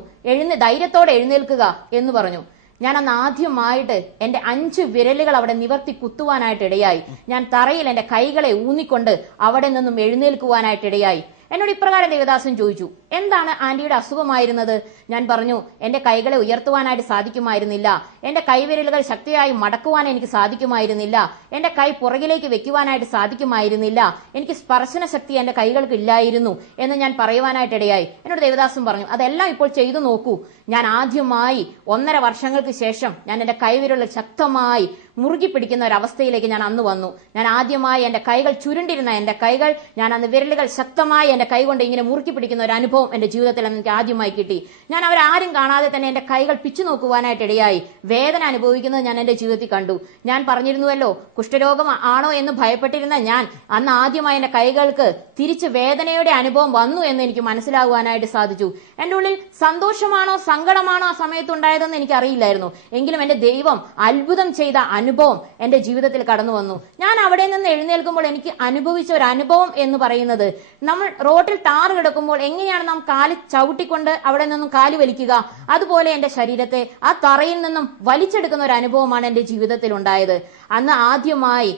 ധൈര്യത്തോടെ എഴുന്നേൽക്കുക എന്ന് പറഞ്ഞു. ഞാൻ അന്ന് ആദ്യമായിട്ട് എന്റെ 5 വിരലുകൾ അവിടെ നിവർത്തി കുത്തുവാനായിട്ട് ഇടയായി. ഞാൻ തറയിൽ എന്റെ കൈകളെ ഊന്നിക്കൊണ്ട് അവിടെ നിന്നും എഴുന്നേൽക്കുവാനായിട്ട് ഇടയായി. എന്നോട് ഇപ്രകാരം ദേവദാസൻ ചോദിച്ചു, എന്താണ് ആന്റിയുടെ അസുഖമായിരുന്നത്? ഞാൻ പറഞ്ഞു, എന്റെ കൈകളെ ഉയർത്തുവാനായിട്ട് സാധിക്കുമായിരുന്നില്ല, എന്റെ കൈവിരലുകൾ ശക്തിയായി മടക്കുവാൻ എനിക്ക് സാധിക്കുമായിരുന്നില്ല, എന്റെ കൈ പുറകിലേക്ക് വെക്കുവാനായിട്ട് സാധിക്കുമായിരുന്നില്ല, എനിക്ക് സ്പർശന ശക്തി എന്റെ കൈകൾക്ക് ഇല്ലായിരുന്നു എന്ന് ഞാൻ പറയുവാനായിട്ടിടയായി. എന്നോട് ദേവദാസൻ പറഞ്ഞു, അതെല്ലാം ഇപ്പോൾ ചെയ്തു നോക്കൂ. ഞാൻ ആദ്യമായി 1.5 വർഷങ്ങൾക്ക് ശേഷം ഞാൻ എന്റെ കൈവിരലുകൾ ശക്തമായി മുറുകി പിടിക്കുന്ന ഒരു അവസ്ഥയിലേക്ക് ഞാൻ അന്ന് വന്നു. ഞാൻ ആദ്യമായി എന്റെ കൈകൾ ചുരുണ്ടിരുന്ന എന്റെ കൈകൾ ഞാൻ അന്ന് വിരലുകൾ ശക്തമായി എന്റെ കൈ കൊണ്ട് ഇങ്ങനെ മുറുക്കി പിടിക്കുന്ന ഒരു അനുഭവം എന്റെ ജീവിതത്തിൽ എനിക്ക് ആദ്യമായി കിട്ടി. ഞാൻ അവരാരും കാണാതെ തന്നെ എന്റെ കൈകൾ പിച്ചു നോക്കുവാനായിട്ട് ഇടയായി. വേദന അനുഭവിക്കുന്നത് ഞാൻ എന്റെ ജീവിതത്തിൽ കണ്ടു. ഞാൻ പറഞ്ഞിരുന്നുവല്ലോ, കുഷ്ഠരോഗം ആണോ എന്ന് ഭയപ്പെട്ടിരുന്ന ഞാൻ അന്ന് ആദ്യമായി എന്റെ കൈകൾക്ക് തിരിച്ച് വേദനയുടെ അനുഭവം വന്നു എന്ന് എനിക്ക് മനസ്സിലാകുവാനായിട്ട് സാധിച്ചു. എന്റെ ഉള്ളിൽ സന്തോഷമാണോ സങ്കടമാണോ ആ സമയത്ത് ഉണ്ടായതെന്ന് എനിക്ക് അറിയില്ലായിരുന്നു. എങ്കിലും എന്റെ ദൈവം അത്ഭുതം ചെയ്ത അനുഭവം എന്റെ ജീവിതത്തിൽ കടന്നു വന്നു. ഞാൻ അവിടെ നിന്ന് എഴുന്നേൽക്കുമ്പോൾ എനിക്ക് അനുഭവിച്ച ഒരു അനുഭവം എന്ന് പറയുന്നത്, നമ്മൾ റോഡിൽ ടാർ കിടക്കുമ്പോൾ എങ്ങനെയാണ് നാം കാല് ചവിട്ടിക്കൊണ്ട് അവിടെ നിന്നും കാല് വലിക്കുക, അതുപോലെ എന്റെ ശരീരത്തെ ആ തറയിൽ നിന്നും വലിച്ചെടുക്കുന്ന ഒരു അനുഭവമാണ് എന്റെ ജീവിതത്തിൽ ഉണ്ടായത്. അന്ന് ആദ്യമായി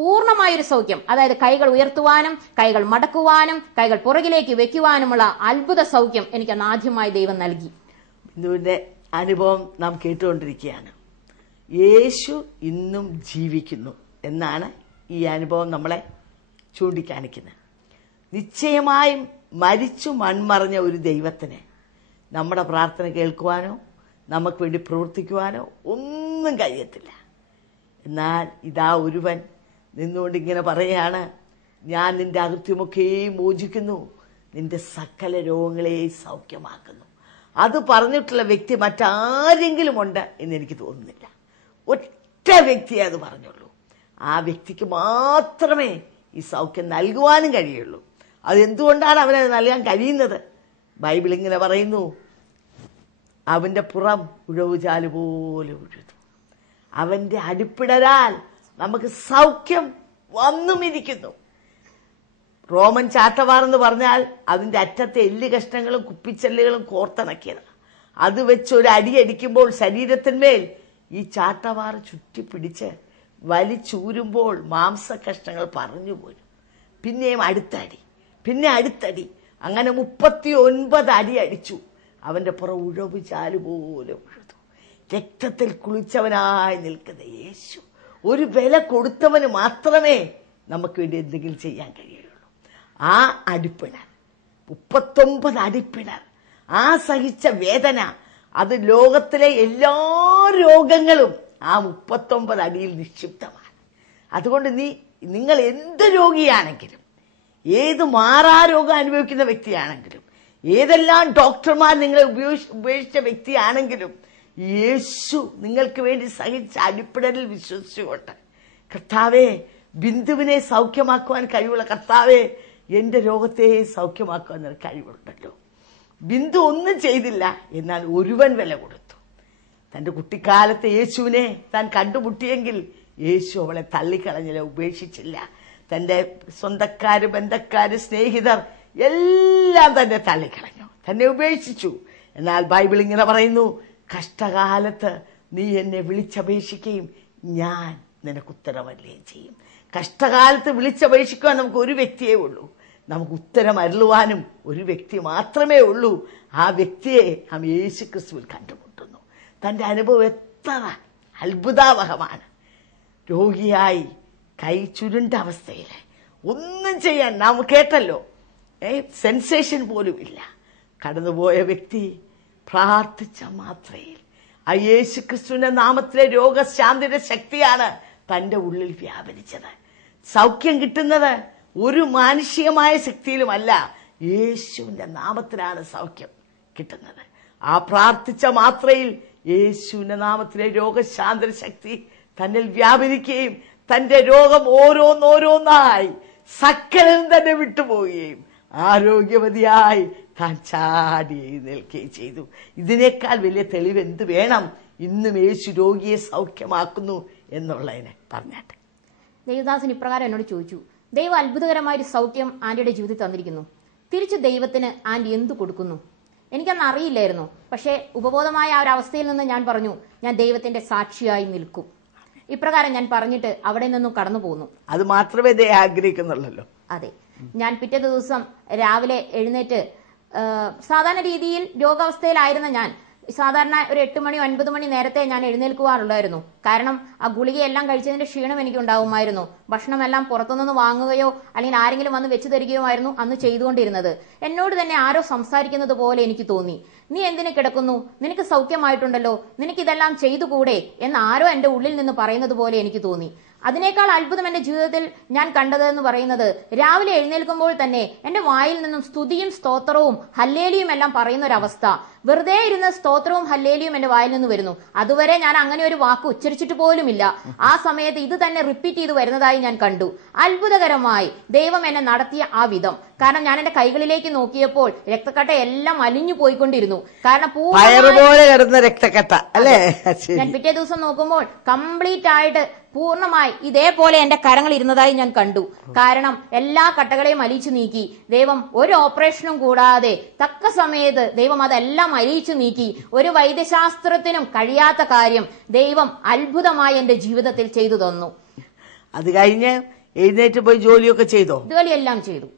പൂർണ്ണമായൊരു സൗഖ്യം, അതായത് കൈകൾ ഉയർത്തുവാനും കൈകൾ മടക്കുവാനും കൈകൾ പുറകിലേക്ക് വെക്കുവാനുമുള്ള അത്ഭുത സൗഖ്യം എനിക്ക് അന്ന് ആദ്യമായി ദൈവം നൽകി. ബിന്ദുവിന്റെ അനുഭവം നാം കേട്ടുകൊണ്ടിരിക്കുകയാണ്. യേശു ഇന്നും ജീവിക്കുന്നു എന്നാണ് ഈ അനുഭവം നമ്മളെ ചൂണ്ടിക്കാണിക്കുന്നത്. നിശ്ചയമായും മരിച്ചു മൺമറഞ്ഞ ഒരു ദൈവത്തിന് നമ്മുടെ പ്രാർത്ഥന കേൾക്കുവാനോ നമുക്ക് വേണ്ടി പ്രവർത്തിക്കുവാനോ ഒന്നും കഴിയത്തില്ല. എന്നാൽ ഇതാ ഒരുവൻ നിന്നുകൊണ്ട് ഇങ്ങനെ പറയാണ്, ഞാൻ നിന്റെ അകൃത്യമൊക്കെയും മോചിക്കുന്നു, നിന്റെ സകല രോഗങ്ങളെയും സൗഖ്യമാക്കുന്നു. അത് പറഞ്ഞിട്ടുള്ള വ്യക്തി മറ്റാരെങ്കിലും ഉണ്ട് എന്ന് എനിക്ക് തോന്നുന്നില്ല. ഒറ്റ വ്യക്തിയെ അത് പറഞ്ഞുള്ളൂ. ആ വ്യക്തിക്ക് മാത്രമേ ഈ സൗഖ്യം നൽകുവാനും കഴിയുള്ളൂ. അതെന്തുകൊണ്ടാണ് അവനത് നൽകാൻ കഴിയുന്നത്? ബൈബിൾ ഇങ്ങനെ പറയുന്നു, അവന്റെ പുറം ഉഴവുചാല് പോലെ ഉഴുതു, അവന്റെ അടിപ്പിടരാൽ നമുക്ക് സൗഖ്യം വന്നുമിരിക്കുന്നു. റോമൻ ചാട്ടവാറെന്ന് പറഞ്ഞാൽ അതിന്റെ അറ്റത്തെ എല്ല് കഷ്ണങ്ങളും കുപ്പിച്ചെല്ലുകളും കോർത്തിണക്കിയത്. അത് വെച്ച് ഒരു അടിയടിക്കുമ്പോൾ ശരീരത്തിന്മേൽ ഈ ചാട്ടവാറ് ചുറ്റിപ്പിടിച്ച് വലിച്ചൂരുമ്പോൾ മാംസകഷ്ണങ്ങൾ പറഞ്ഞു പോരും. പിന്നെയും അടുത്തടി, പിന്നെ അടുത്തടി, അങ്ങനെ 39 അടി അടിച്ചു. അവന്റെ പുറം ഉഴവ് ചാലുപോലെ ഉഴുതു. രക്തത്തിൽ കുളിച്ചവനായി നിൽക്കുന്ന യേശു, ഒരു വില കൊടുത്തവന് മാത്രമേ നമുക്ക് വേണ്ടി എന്തെങ്കിലും ചെയ്യാൻ കഴിയുള്ളൂ. ആ അടിപ്പിണർ, 39 അടിപ്പിണർ, ആ സഹിച്ച വേദന, അത് ലോകത്തിലെ എല്ലാ രോഗങ്ങളും ആ 39 അടിയിൽ നിക്ഷിപ്തമാണ്. അതുകൊണ്ട് നിങ്ങൾ എന്ത് രോഗിയാണെങ്കിലും, ഏത് മാറാരോഗം അനുഭവിക്കുന്ന വ്യക്തിയാണെങ്കിലും, ഏതെല്ലാം ഡോക്ടർമാർ നിങ്ങളെ ഉപേക്ഷിച്ച വ്യക്തിയാണെങ്കിലും, യേശു നിങ്ങൾക്ക് വേണ്ടി സഹിച്ച അടിപ്പിടലിൽ വിശ്വസിച്ചുകൊണ്ട്, കർത്താവേ, ബിന്ദുവിനെ സൗഖ്യമാക്കുവാൻ കഴിവുള്ള കർത്താവേ, എന്റെ രോഗത്തെ സൗഖ്യമാക്കുവാൻ കഴിവുണ്ടല്ലോ. ബിന്ദു ഒന്നും ചെയ്തില്ല, എന്നാൽ ഒരുവൻ വില കൊടുത്തു. തന്റെ കുട്ടിക്കാലത്ത് യേശുവിനെ താൻ കണ്ടുമുട്ടിയെങ്കിൽ യേശു അവളെ തള്ളിക്കളഞ്ഞില്ല, ഉപേക്ഷിച്ചില്ല. തന്റെ സ്വന്തക്കാര്, ബന്ധക്കാര്, സ്നേഹിതർ എല്ലാം തന്നെ തള്ളിക്കളഞ്ഞു, തന്നെ ഉപേക്ഷിച്ചു. എന്നാൽ ബൈബിൾ ഇങ്ങനെ പറയുന്നു, കഷ്ടകാലത്ത് നീ എന്നെ വിളിച്ചപേക്ഷിക്കുകയും ഞാൻ നിനക്ക് ഉത്തരമരുളുകയും ചെയ്യും. കഷ്ടകാലത്ത് വിളിച്ചപേക്ഷിക്കുവാൻ നമുക്ക് ഒരു വ്യക്തിയേ ഉള്ളൂ. നമുക്ക് ഉത്തരം അരുളുവാനും ഒരു വ്യക്തി മാത്രമേ ഉള്ളൂ. ആ വ്യക്തിയെ നാം യേശു ക്രിസ്തുവിൽ കണ്ടുമുട്ടുന്നു. തന്റെ അനുഭവം എത്ര അത്ഭുതാവഹമാണ്. രോഗിയായി കൈ ചുരുണ്ട അവസ്ഥയിൽ ഒന്നും ചെയ്യാൻ നാം കേട്ടല്ലോ, സെൻസേഷൻ പോലും ഇല്ല. കടന്നുപോയ വ്യക്തി പ്രാർത്ഥിച്ച മാത്രയിൽ ആ യേശു ക്രിസ്തുവിന്റെ നാമത്തിലെ രോഗശാന്തിയുടെ ശക്തിയാണ് തന്റെ ഉള്ളിൽ വ്യാപരിച്ചത്. സൗഖ്യം കിട്ടുന്നത് ഒരു മാനുഷികമായ ശക്തിയിലുമല്ല, യേശുവിന്റെ നാമത്തിലാണ് സൗഖ്യം കിട്ടുന്നത്. ആ പ്രാർത്ഥിച്ച മാത്രയിൽ യേശുവിന്റെ നാമത്തിലെ രോഗശാന്തി ശക്തി തന്നിൽ വ്യാപരിക്കുകയും തന്റെ രോഗം ഓരോന്നോരോന്നായി സകലം തന്നെ വിട്ടുപോവുകയും ആരോഗ്യവതിയായി താൻ ചാടി എഴുന്നേൽക്കുകയും ചെയ്തു. ഇതിനേക്കാൾ വലിയ തെളിവ് എന്ത് വേണം? ഇന്നും യേശു രോഗിയെ സൗഖ്യമാക്കുന്നു എന്നുള്ളതിനെ പറഞ്ഞാട്ടെ. ദേവദാസൻ ഇപ്രകാരം എന്നോട് ചോദിച്ചു, ദൈവം അത്ഭുതകരമായൊരു സൗഖ്യം ആന്റിയുടെ ജീവിതത്തിൽ തന്നിരിക്കുന്നു. തിരിച്ചു ദൈവത്തിന് ആന്റി എന്തു കൊടുക്കുന്നു? എനിക്കന്ന് അറിയില്ലായിരുന്നു. പക്ഷേ ഉപബോധമായ ആ ഒരു അവസ്ഥയിൽ നിന്ന് ഞാൻ പറഞ്ഞു, ഞാൻ ദൈവത്തിന്റെ സാക്ഷിയായി നിൽക്കും. ഇപ്രകാരം ഞാൻ പറഞ്ഞിട്ട് അവിടെ നിന്നും കടന്നു പോകുന്നു. അത് മാത്രമേ ദൈവം ആഗ്രഹിക്കുന്നുള്ളല്ലോ. അതെ, ഞാൻ പിറ്റേ ദിവസം രാവിലെ എഴുന്നേറ്റ് സാധാരണ രീതിയിൽ രോഗാവസ്ഥയിലായിരുന്ന ഞാൻ സാധാരണ ഒരു 8 മണി 9 മണി നേരത്തെ ഞാൻ എഴുന്നേൽക്കുവാറുള്ളായിരുന്നു. കാരണം ആ ഗുളികയെല്ലാം കഴിച്ചതിന്റെ ക്ഷീണം എനിക്ക് ഉണ്ടാവുമായിരുന്നു. ഭക്ഷണമെല്ലാം പുറത്തുനിന്ന് വാങ്ങുകയോ അല്ലെങ്കിൽ ആരെങ്കിലും വന്ന് വെച്ച് തരികയോ ആയിരുന്നു അന്ന് ചെയ്തുകൊണ്ടിരുന്നത്. എന്നോട് തന്നെ ആരോ സംസാരിക്കുന്നത് പോലെ എനിക്ക് തോന്നി. നീ എന്തിനു കിടക്കുന്നു? നിനക്ക് സൗഖ്യമായിട്ടുണ്ടല്ലോ, നിനക്കിതെല്ലാം ചെയ്തുകൂടെ എന്ന് ആരോ എന്റെ ഉള്ളിൽ നിന്ന് പറയുന്നത് പോലെ എനിക്ക് തോന്നി. അതിനേക്കാൾ അത്ഭുതം എന്റെ ജീവിതത്തിൽ ഞാൻ കണ്ടതെന്ന് പറയുന്നത്, രാവിലെ എഴുന്നേൽക്കുമ്പോൾ തന്നെ എന്റെ വായിൽ നിന്നും സ്തുതിയും സ്തോത്രവും ഹല്ലേലിയും എല്ലാം പറയുന്ന ഒരു അവസ്ഥ. വെറുതെ ഇരുന്ന് സ്തോത്രവും ഹല്ലേലിയും എന്റെ വായിൽ നിന്ന് വരുന്നു. അതുവരെ ഞാൻ അങ്ങനെ ഒരു വാക്ക് ഉച്ചരിച്ചിട്ട് പോലുമില്ല. ആ സമയത്ത് ഇത് തന്നെ റിപ്പീറ്റ് ചെയ്ത് വരുന്നതായി ഞാൻ കണ്ടു. അത്ഭുതകരമായി ദൈവം എന്നെ നടത്തിയ ആ വിധം. കാരണം ഞാൻ എന്റെ കൈകളിലേക്ക് നോക്കിയപ്പോൾ രക്തക്കട്ട എല്ലാം അലിഞ്ഞു പോയിക്കൊണ്ടിരുന്നു. കാരണം പോലെ കിടന്ന രക്തക്കട്ട അല്ലേ? ഞാൻ പിറ്റേ ദിവസം നോക്കുമ്പോൾ കംപ്ലീറ്റ് ആയിട്ട് പൂർണ്ണമായി ഇതേപോലെ എന്റെ കരങ്ങൾ ഇരുന്നതായി ഞാൻ കണ്ടു. കാരണം എല്ലാ കട്ടകളെയും അലിയിച്ചു നീക്കി ദൈവം. ഒരു ഓപ്പറേഷനും കൂടാതെ തക്ക സമയത്ത് ദൈവം അതെല്ലാം അലിയിച്ചു നീക്കി. ഒരു വൈദ്യശാസ്ത്രത്തിനും കഴിയാത്ത കാര്യം ദൈവം അത്ഭുതമായി എന്റെ ജീവിതത്തിൽ ചെയ്തു തന്നു. അത് കഴിഞ്ഞ് എഴുന്നേറ്റ് പോയി ജോലിയൊക്കെ ചെയ്തോ? ജോലിയെല്ലാം ചെയ്തു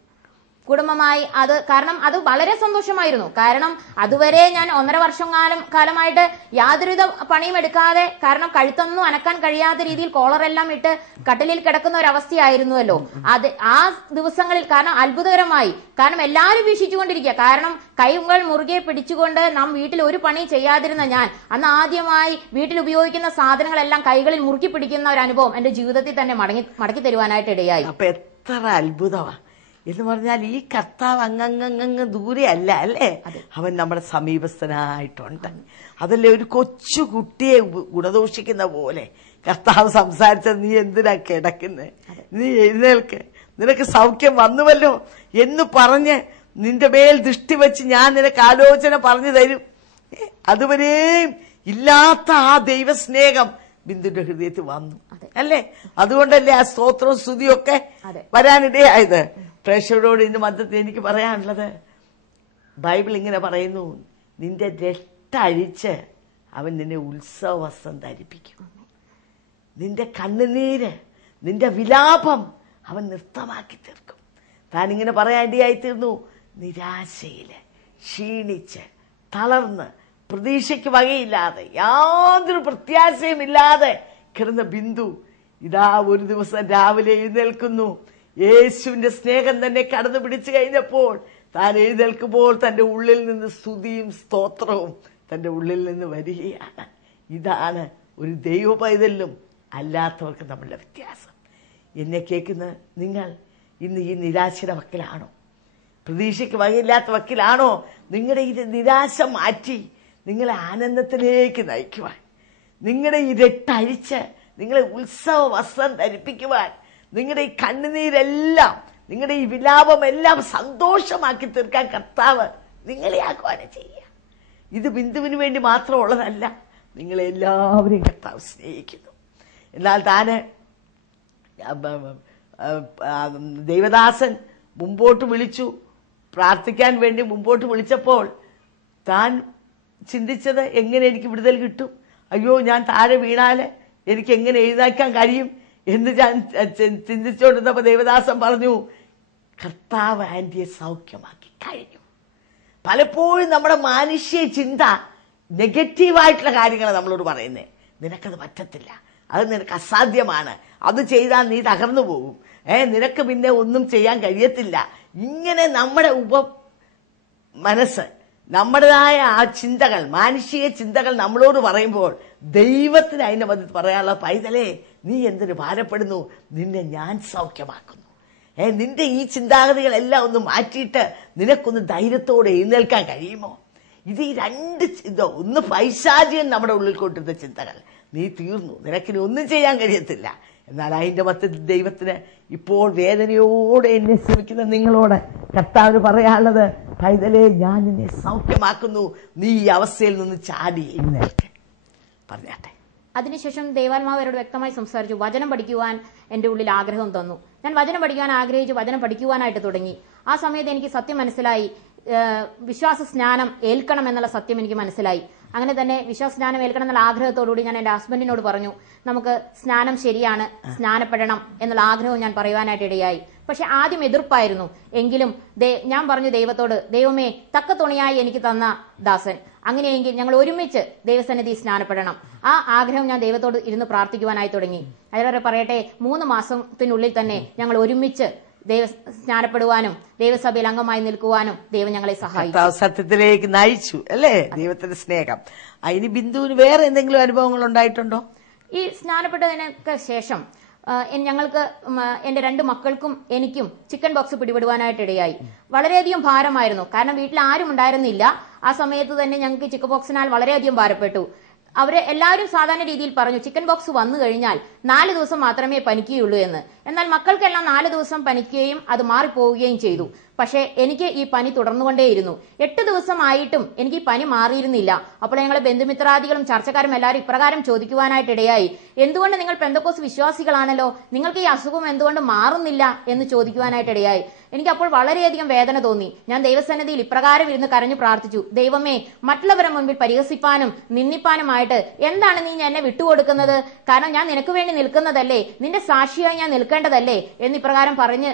കുടുംബമായി. അത് കാരണം അത് വളരെ സന്തോഷമായിരുന്നു. കാരണം അതുവരെ ഞാൻ 1.5 വർഷം കാലമായിട്ട് യാതൊരുവിധ പണിയും എടുക്കാതെ, കാരണം കഴുത്തൊന്നും അനക്കാൻ കഴിയാത്ത രീതിയിൽ കോളറെല്ലാം ഇട്ട് കട്ടിലിൽ കിടക്കുന്ന ഒരു അവസ്ഥയായിരുന്നുവല്ലോ. അത് ആ ദിവസങ്ങളിൽ കാരണം അത്ഭുതകരമായി, കാരണം എല്ലാവരും വീക്ഷിച്ചുകൊണ്ടിരിക്കുക. കാരണം കൈകൾ മുറുകെ പിടിച്ചുകൊണ്ട് നാം വീട്ടിൽ ഒരു പണി ചെയ്യാതിരുന്ന ഞാൻ അന്ന് ആദ്യമായി വീട്ടിൽ ഉപയോഗിക്കുന്ന സാധനങ്ങളെല്ലാം കൈകളിൽ മുറുക്കി പിടിക്കുന്ന ഒരു അനുഭവം എന്റെ ജീവിതത്തിൽ തന്നെ മടക്കി തരുവാനായിട്ട് ഇടയായി. അപ്പൊ എത്ര അത്ഭുതമാ എന്ന് പറഞ്ഞാൽ ഈ കർത്താവ് അങ്ങങ്ങ് ദൂരെ അല്ല അല്ലേ? അവൻ നമ്മുടെ സമീപസ്ഥനായിട്ടുണ്ട്. അതല്ലേ ഒരു കൊച്ചു കുട്ടിയെ ഗുണദോഷിക്കുന്ന പോലെ കർത്താവ് സംസാരിച്ചത്, നീ എന്തിനാ കിടക്കുന്നത്, നീ എഴുന്നേൽക്ക്, നിനക്ക് സൗഖ്യം വന്നുവല്ലോ എന്ന് പറഞ്ഞ് നിന്റെ മേൽ ദൃഷ്ടി വെച്ച് ഞാൻ നിനക്ക് ആലോചന പറഞ്ഞു തരും. അതുവരെയും ഇല്ലാത്ത ആ ദൈവസ്നേഹം ബിന്ദുന്റെ ഹൃദയത്തിൽ വന്നു അല്ലേ? അതുകൊണ്ടല്ലേ ആ സ്തോത്രവും സ്തുതിയും ഒക്കെ വരാനിടയായത്. പ്രേക്ഷകരോട് ഇതിന്റെ മധ്യത്തിൽ എനിക്ക് പറയാനുള്ളത്, ബൈബിൾ ഇങ്ങനെ പറയുന്നു, നിന്റെ രട്ടഴിച്ച് അവൻ നിന്നെ ഉത്സവ വസ്ത്രം ധരിപ്പിക്കും. നിന്റെ കണ്ണുനീര്, നിന്റെ വിലാപം അവൻ നൃത്തമാക്കി തീർക്കും. താനിങ്ങനെ പറയാനിടയായി തീർന്നു. നിരാശയില് ക്ഷീണിച്ച് തളർന്ന് പ്രതീക്ഷയ്ക്ക് വകയില്ലാതെ യാതൊരു പ്രത്യാശയുമില്ലാതെ കിടന്ന ബിന്ദു ഇതാ ഒരു ദിവസം രാവിലെ എഴുന്നേൽക്കുന്നു. യേശുവിന്റെ സ്നേഹം തന്നെ കടന്നു പിടിച്ചു കഴിഞ്ഞപ്പോൾ താൻ എഴുന്നേൽക്കുമ്പോൾ തന്റെ ഉള്ളിൽ നിന്ന് സ്തുതിയും സ്തോത്രവും തന്റെ ഉള്ളിൽ നിന്ന് വരികയാണ്. ഇതാണ് ഒരു ദൈവ പൈതലിനും അല്ലാത്തവർക്ക് നമ്മളുടെ വ്യത്യാസം. എന്നെ കേൾക്കുന്ന നിങ്ങൾ ഇന്ന് ഈ നിരാശയുടെ വക്കിലാണോ? പ്രതീക്ഷയ്ക്ക് വകയില്ലാത്ത വക്കിലാണോ? നിങ്ങളുടെ ഈ നിരാശ മാറ്റി നിങ്ങളെ ആനന്ദത്തിലേക്ക് നയിക്കുവാൻ, നിങ്ങളുടെ ഈ രട്ടഴിച്ച് നിങ്ങളെ ഉത്സവ വസ്ത്രം ധരിപ്പിക്കുവാൻ, നിങ്ങളുടെ ഈ കണ്ണുനീരെല്ലാം, നിങ്ങളുടെ ഈ വിലാപമെല്ലാം സന്തോഷമാക്കി തീർക്കാൻ കർത്താവ് നിങ്ങളെ ആഹ്വാനം ചെയ്യുക. ഇത് ബിന്ദുവിന് വേണ്ടി മാത്രമുള്ളതല്ല, നിങ്ങളെ എല്ലാവരെയും കർത്താവ് സ്നേഹിക്കുന്നു. എന്നാൽ താന് ദൈവദാസൻ മുമ്പോട്ട് വിളിച്ചു, പ്രാർത്ഥിക്കാൻ വേണ്ടി മുമ്പോട്ട് വിളിച്ചപ്പോൾ താൻ ചിന്തിച്ചത്, എങ്ങനെ എനിക്ക് വിടുതൽ കിട്ടും, അയ്യോ ഞാൻ താഴെ വീണാല് എനിക്ക് എങ്ങനെ എഴുന്നേൽക്കാൻ കഴിയും എന്ന് ഞാൻ ചിന്തിച്ചുകൊണ്ടിരുന്നപ്പോൾ ദേവദാസൻ പറഞ്ഞു, കർത്താവ് ആന്റിയെ സൗഖ്യമാക്കി കഴിഞ്ഞു. പലപ്പോഴും നമ്മുടെ മാനുഷ്യ ചിന്ത നെഗറ്റീവായിട്ടുള്ള കാര്യങ്ങളാണ് നമ്മളോട് പറയുന്നത്. നിനക്കത് പറ്റത്തില്ല, അത് നിനക്ക് അസാധ്യമാണ്, അത് ചെയ്താൽ നീ തകർന്നു പോകും, നിനക്ക് പിന്നെ ഒന്നും ചെയ്യാൻ കഴിയത്തില്ല. ഇങ്ങനെ നമ്മുടെ മനസ്സ്, നമ്മുടേതായ ആ ചിന്തകൾ, മാനുഷിക ചിന്തകൾ നമ്മളോട് പറയുമ്പോൾ ദൈവത്തിന് അതിന്റെ മധ്യത്തിൽ പറയാനുള്ള, പൈതലേ നീ എന്തിനു ഭാരപ്പെടുന്നു, നിന്നെ ഞാൻ സൗഖ്യമാക്കുന്നു. നിന്റെ ഈ ചിന്താഗതികളെല്ലാം ഒന്ന് മാറ്റിയിട്ട് നിനക്കൊന്ന് ധൈര്യത്തോടെ എഴുന്നേൽക്കാൻ കഴിയുമോ? ഇത് ഈ രണ്ട് ഒന്ന് പൈശാചികൻ നമ്മുടെ ഉള്ളിൽ കൊണ്ടിരുന്ന ചിന്തകൾ. നീ തീർന്നു, നിനക്കിനി ഒന്നും ചെയ്യാൻ കഴിയത്തില്ല. എന്നാൽ അതിന്റെ മധ്യത്തിൽ ദൈവത്തിന് ഇപ്പോൾ വേദനയോടെ എന്നെ ശ്രമിക്കുന്ന നിങ്ങളോട് കർത്താവിന് പറയാനുള്ളത്, പൈതലേ, ഞാൻ നിന്നെ സൗഖ്യമാക്കുന്നു, നീ ഈ അവസ്ഥയിൽ നിന്ന് ചാടി എഴുന്നേൽക്ക്. പറഞ്ഞാട്ടെ. അതിനുശേഷം ദൈവാത്മാവ് അവരോട് വ്യക്തമായി സംസാരിച്ചു. വചനം പഠിക്കുവാൻ എൻ്റെ ഉള്ളിൽ ആഗ്രഹം തന്നു. ഞാൻ വചനം പഠിക്കാൻ ആഗ്രഹിച്ച് വചനം പഠിക്കുവാനായിട്ട് തുടങ്ങി. ആ സമയത്ത് എനിക്ക് സത്യം മനസ്സിലായി, വിശ്വാസ സ്നാനം ഏൽക്കണം എന്നുള്ള സത്യം എനിക്ക് മനസ്സിലായി. അങ്ങനെ തന്നെ വിശ്വാസ സ്നാനം ഏൽക്കണം എന്നുള്ള ആഗ്രഹത്തോടുകൂടി ഞാൻ എൻ്റെ ഹസ്ബൻഡിനോട് പറഞ്ഞു, നമുക്ക് സ്നാനം ശരിയാണ്, സ്നാനപ്പെടണം എന്നുള്ള ആഗ്രഹം ഞാൻ പറയുവാനായിട്ട് ഇടയായി. പക്ഷെ ആദ്യം എതിർപ്പായിരുന്നു. എങ്കിലും ഞാൻ പറഞ്ഞു ദൈവത്തോട്, ദൈവമേ, തക്ക തുണിയായി എനിക്ക് തന്ന ദാസൻ, അങ്ങനെയെങ്കിൽ ഞങ്ങൾ ഒരുമിച്ച് ദൈവസന്നിധി സ്നാനപ്പെടണം. ആ ആഗ്രഹം ഞാൻ ദൈവത്തോട് ഇരുന്ന് പ്രാർത്ഥിക്കുവാനായി തുടങ്ങി. അതേപോലെ പറയട്ടെ, 3 മാസത്തിനുള്ളിൽ തന്നെ ഞങ്ങൾ ഒരുമിച്ച് സ്നാനപ്പെടുവാനും ദൈവസഭയിൽ അംഗമായി നിൽക്കുവാനും ദൈവം ഞങ്ങളെ സഹായിച്ചു. സത്യത്തിലേക്ക് നയിച്ചു അല്ലേ? ദൈവത്തിന്റെ സ്നേഹം. അതിന് ബിന്ദുവിന് വേറെ എന്തെങ്കിലും അനുഭവങ്ങൾ ഉണ്ടായിട്ടുണ്ടോ? ഈ സ്നാനപ്പെട്ടതിനൊക്കെ ശേഷം ഞങ്ങൾക്ക് എന്റെ 2 മക്കൾക്കും എനിക്കും ചിക്കൻ ബോക്സ് പിടിപെടുവാനായിട്ട് ഇടയായി. വളരെയധികം ഭാരമായിരുന്നു. കാരണം വീട്ടിൽ ആരും ഉണ്ടായിരുന്നില്ല. ആ സമയത്ത് തന്നെ ഞങ്ങൾക്ക് ചിക്കൻ ബോക്സിനാൽ വളരെയധികം ഭാരപ്പെട്ടു. അവരെ എല്ലാവരും സാധാരണ രീതിയിൽ പറഞ്ഞു, ചിക്കൻ ബോക്സ് വന്നു കഴിഞ്ഞാൽ 4 ദിവസം മാത്രമേ പനിക്കുകയുള്ളൂ എന്ന്. എന്നാൽ മക്കൾക്കെല്ലാം 4 ദിവസം പനിക്കുകയും അത് മാറിപ്പോവുകയും ചെയ്തു. പക്ഷേ എനിക്ക് ഈ പനി തുടർന്നുകൊണ്ടേയിരുന്നു. 8 ദിവസമായിട്ടും എനിക്ക് ഈ പനി മാറിയിരുന്നില്ല. അപ്പോൾ ഞങ്ങളെ ബന്ധുമിത്രാദികളും ചർച്ചക്കാരും എല്ലാവരും ഇപ്രകാരം ചോദിക്കുവാനായിട്ടിടയായി, എന്തുകൊണ്ട് നിങ്ങൾ പെന്തക്കോസ് വിശ്വാസികളാണല്ലോ, നിങ്ങൾക്ക് ഈ അസുഖം എന്തുകൊണ്ട് മാറുന്നില്ല എന്ന് ചോദിക്കുവാനായിട്ടിടയായി. എനിക്ക് അപ്പോൾ വളരെയധികം വേദന തോന്നി. ഞാൻ ദൈവസന്നിധിയിൽ ഇപ്രകാരം ഇരുന്ന് കരഞ്ഞു പ്രാർത്ഥിച്ചു, ദൈവമേ, മറ്റുള്ളവരുടെ മുൻപിൽ പരിഹസിപ്പാനും നിന്ദിപ്പാനുമായിട്ട് എന്താണ് നീ എന്നെ വിട്ടുകൊടുക്കുന്നത്? കാരണം ഞാൻ നിനക്ക് വേണ്ടി നിൽക്കുന്നതല്ലേ, നിന്റെ സാക്ഷിയായി ഞാൻ നിൽക്കേണ്ടതല്ലേ എന്നിപ്രകാരം പറഞ്ഞ്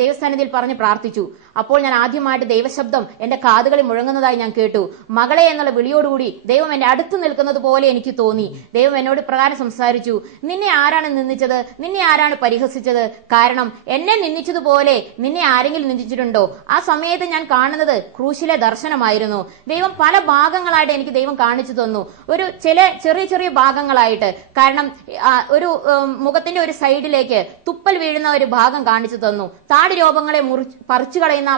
ദൈവസന്നിധിയിൽ പറഞ്ഞ് പ്രാർത്ഥിച്ചു. അപ്പോൾ ഞാൻ ആദ്യമായിട്ട് ദൈവശബ്ദം എന്റെ കാതുകളിൽ മുഴങ്ങുന്നതായി ഞാൻ കേട്ടു. മകളെ എന്നുള്ള വിളിയോടുകൂടി ദൈവം എന്റെ അടുത്ത് നിൽക്കുന്നത് പോലെ എനിക്ക് തോന്നി. ദൈവം എന്നോട് പ്രകാരം സംസാരിച്ചു, നിന്നെ ആരാണ് നിന്ദിച്ചത്? നിന്നെ ആരാണ് പരിഹസിച്ചത്? കാരണം എന്നെ നിന്ദിച്ചതുപോലെ നിന്നെ ആരെങ്കിലും നിന്ദിച്ചിട്ടുണ്ടോ? ആ സമയത്ത് ഞാൻ കാണുന്നത് ക്രൂശിലെ ദർശനമായിരുന്നു. ദൈവം പല ഭാഗങ്ങളായിട്ട് എനിക്ക് ദൈവം കാണിച്ചു തന്നു. ചെറിയ ചെറിയ ഭാഗങ്ങളായിട്ട്. കാരണം ഒരു മുഖത്തിന്റെ ഒരു സൈഡിലേക്ക് തുപ്പൽ വീഴുന്ന ഒരു ഭാഗം കാണിച്ചു തന്നു. താടി രോഗങ്ങളെ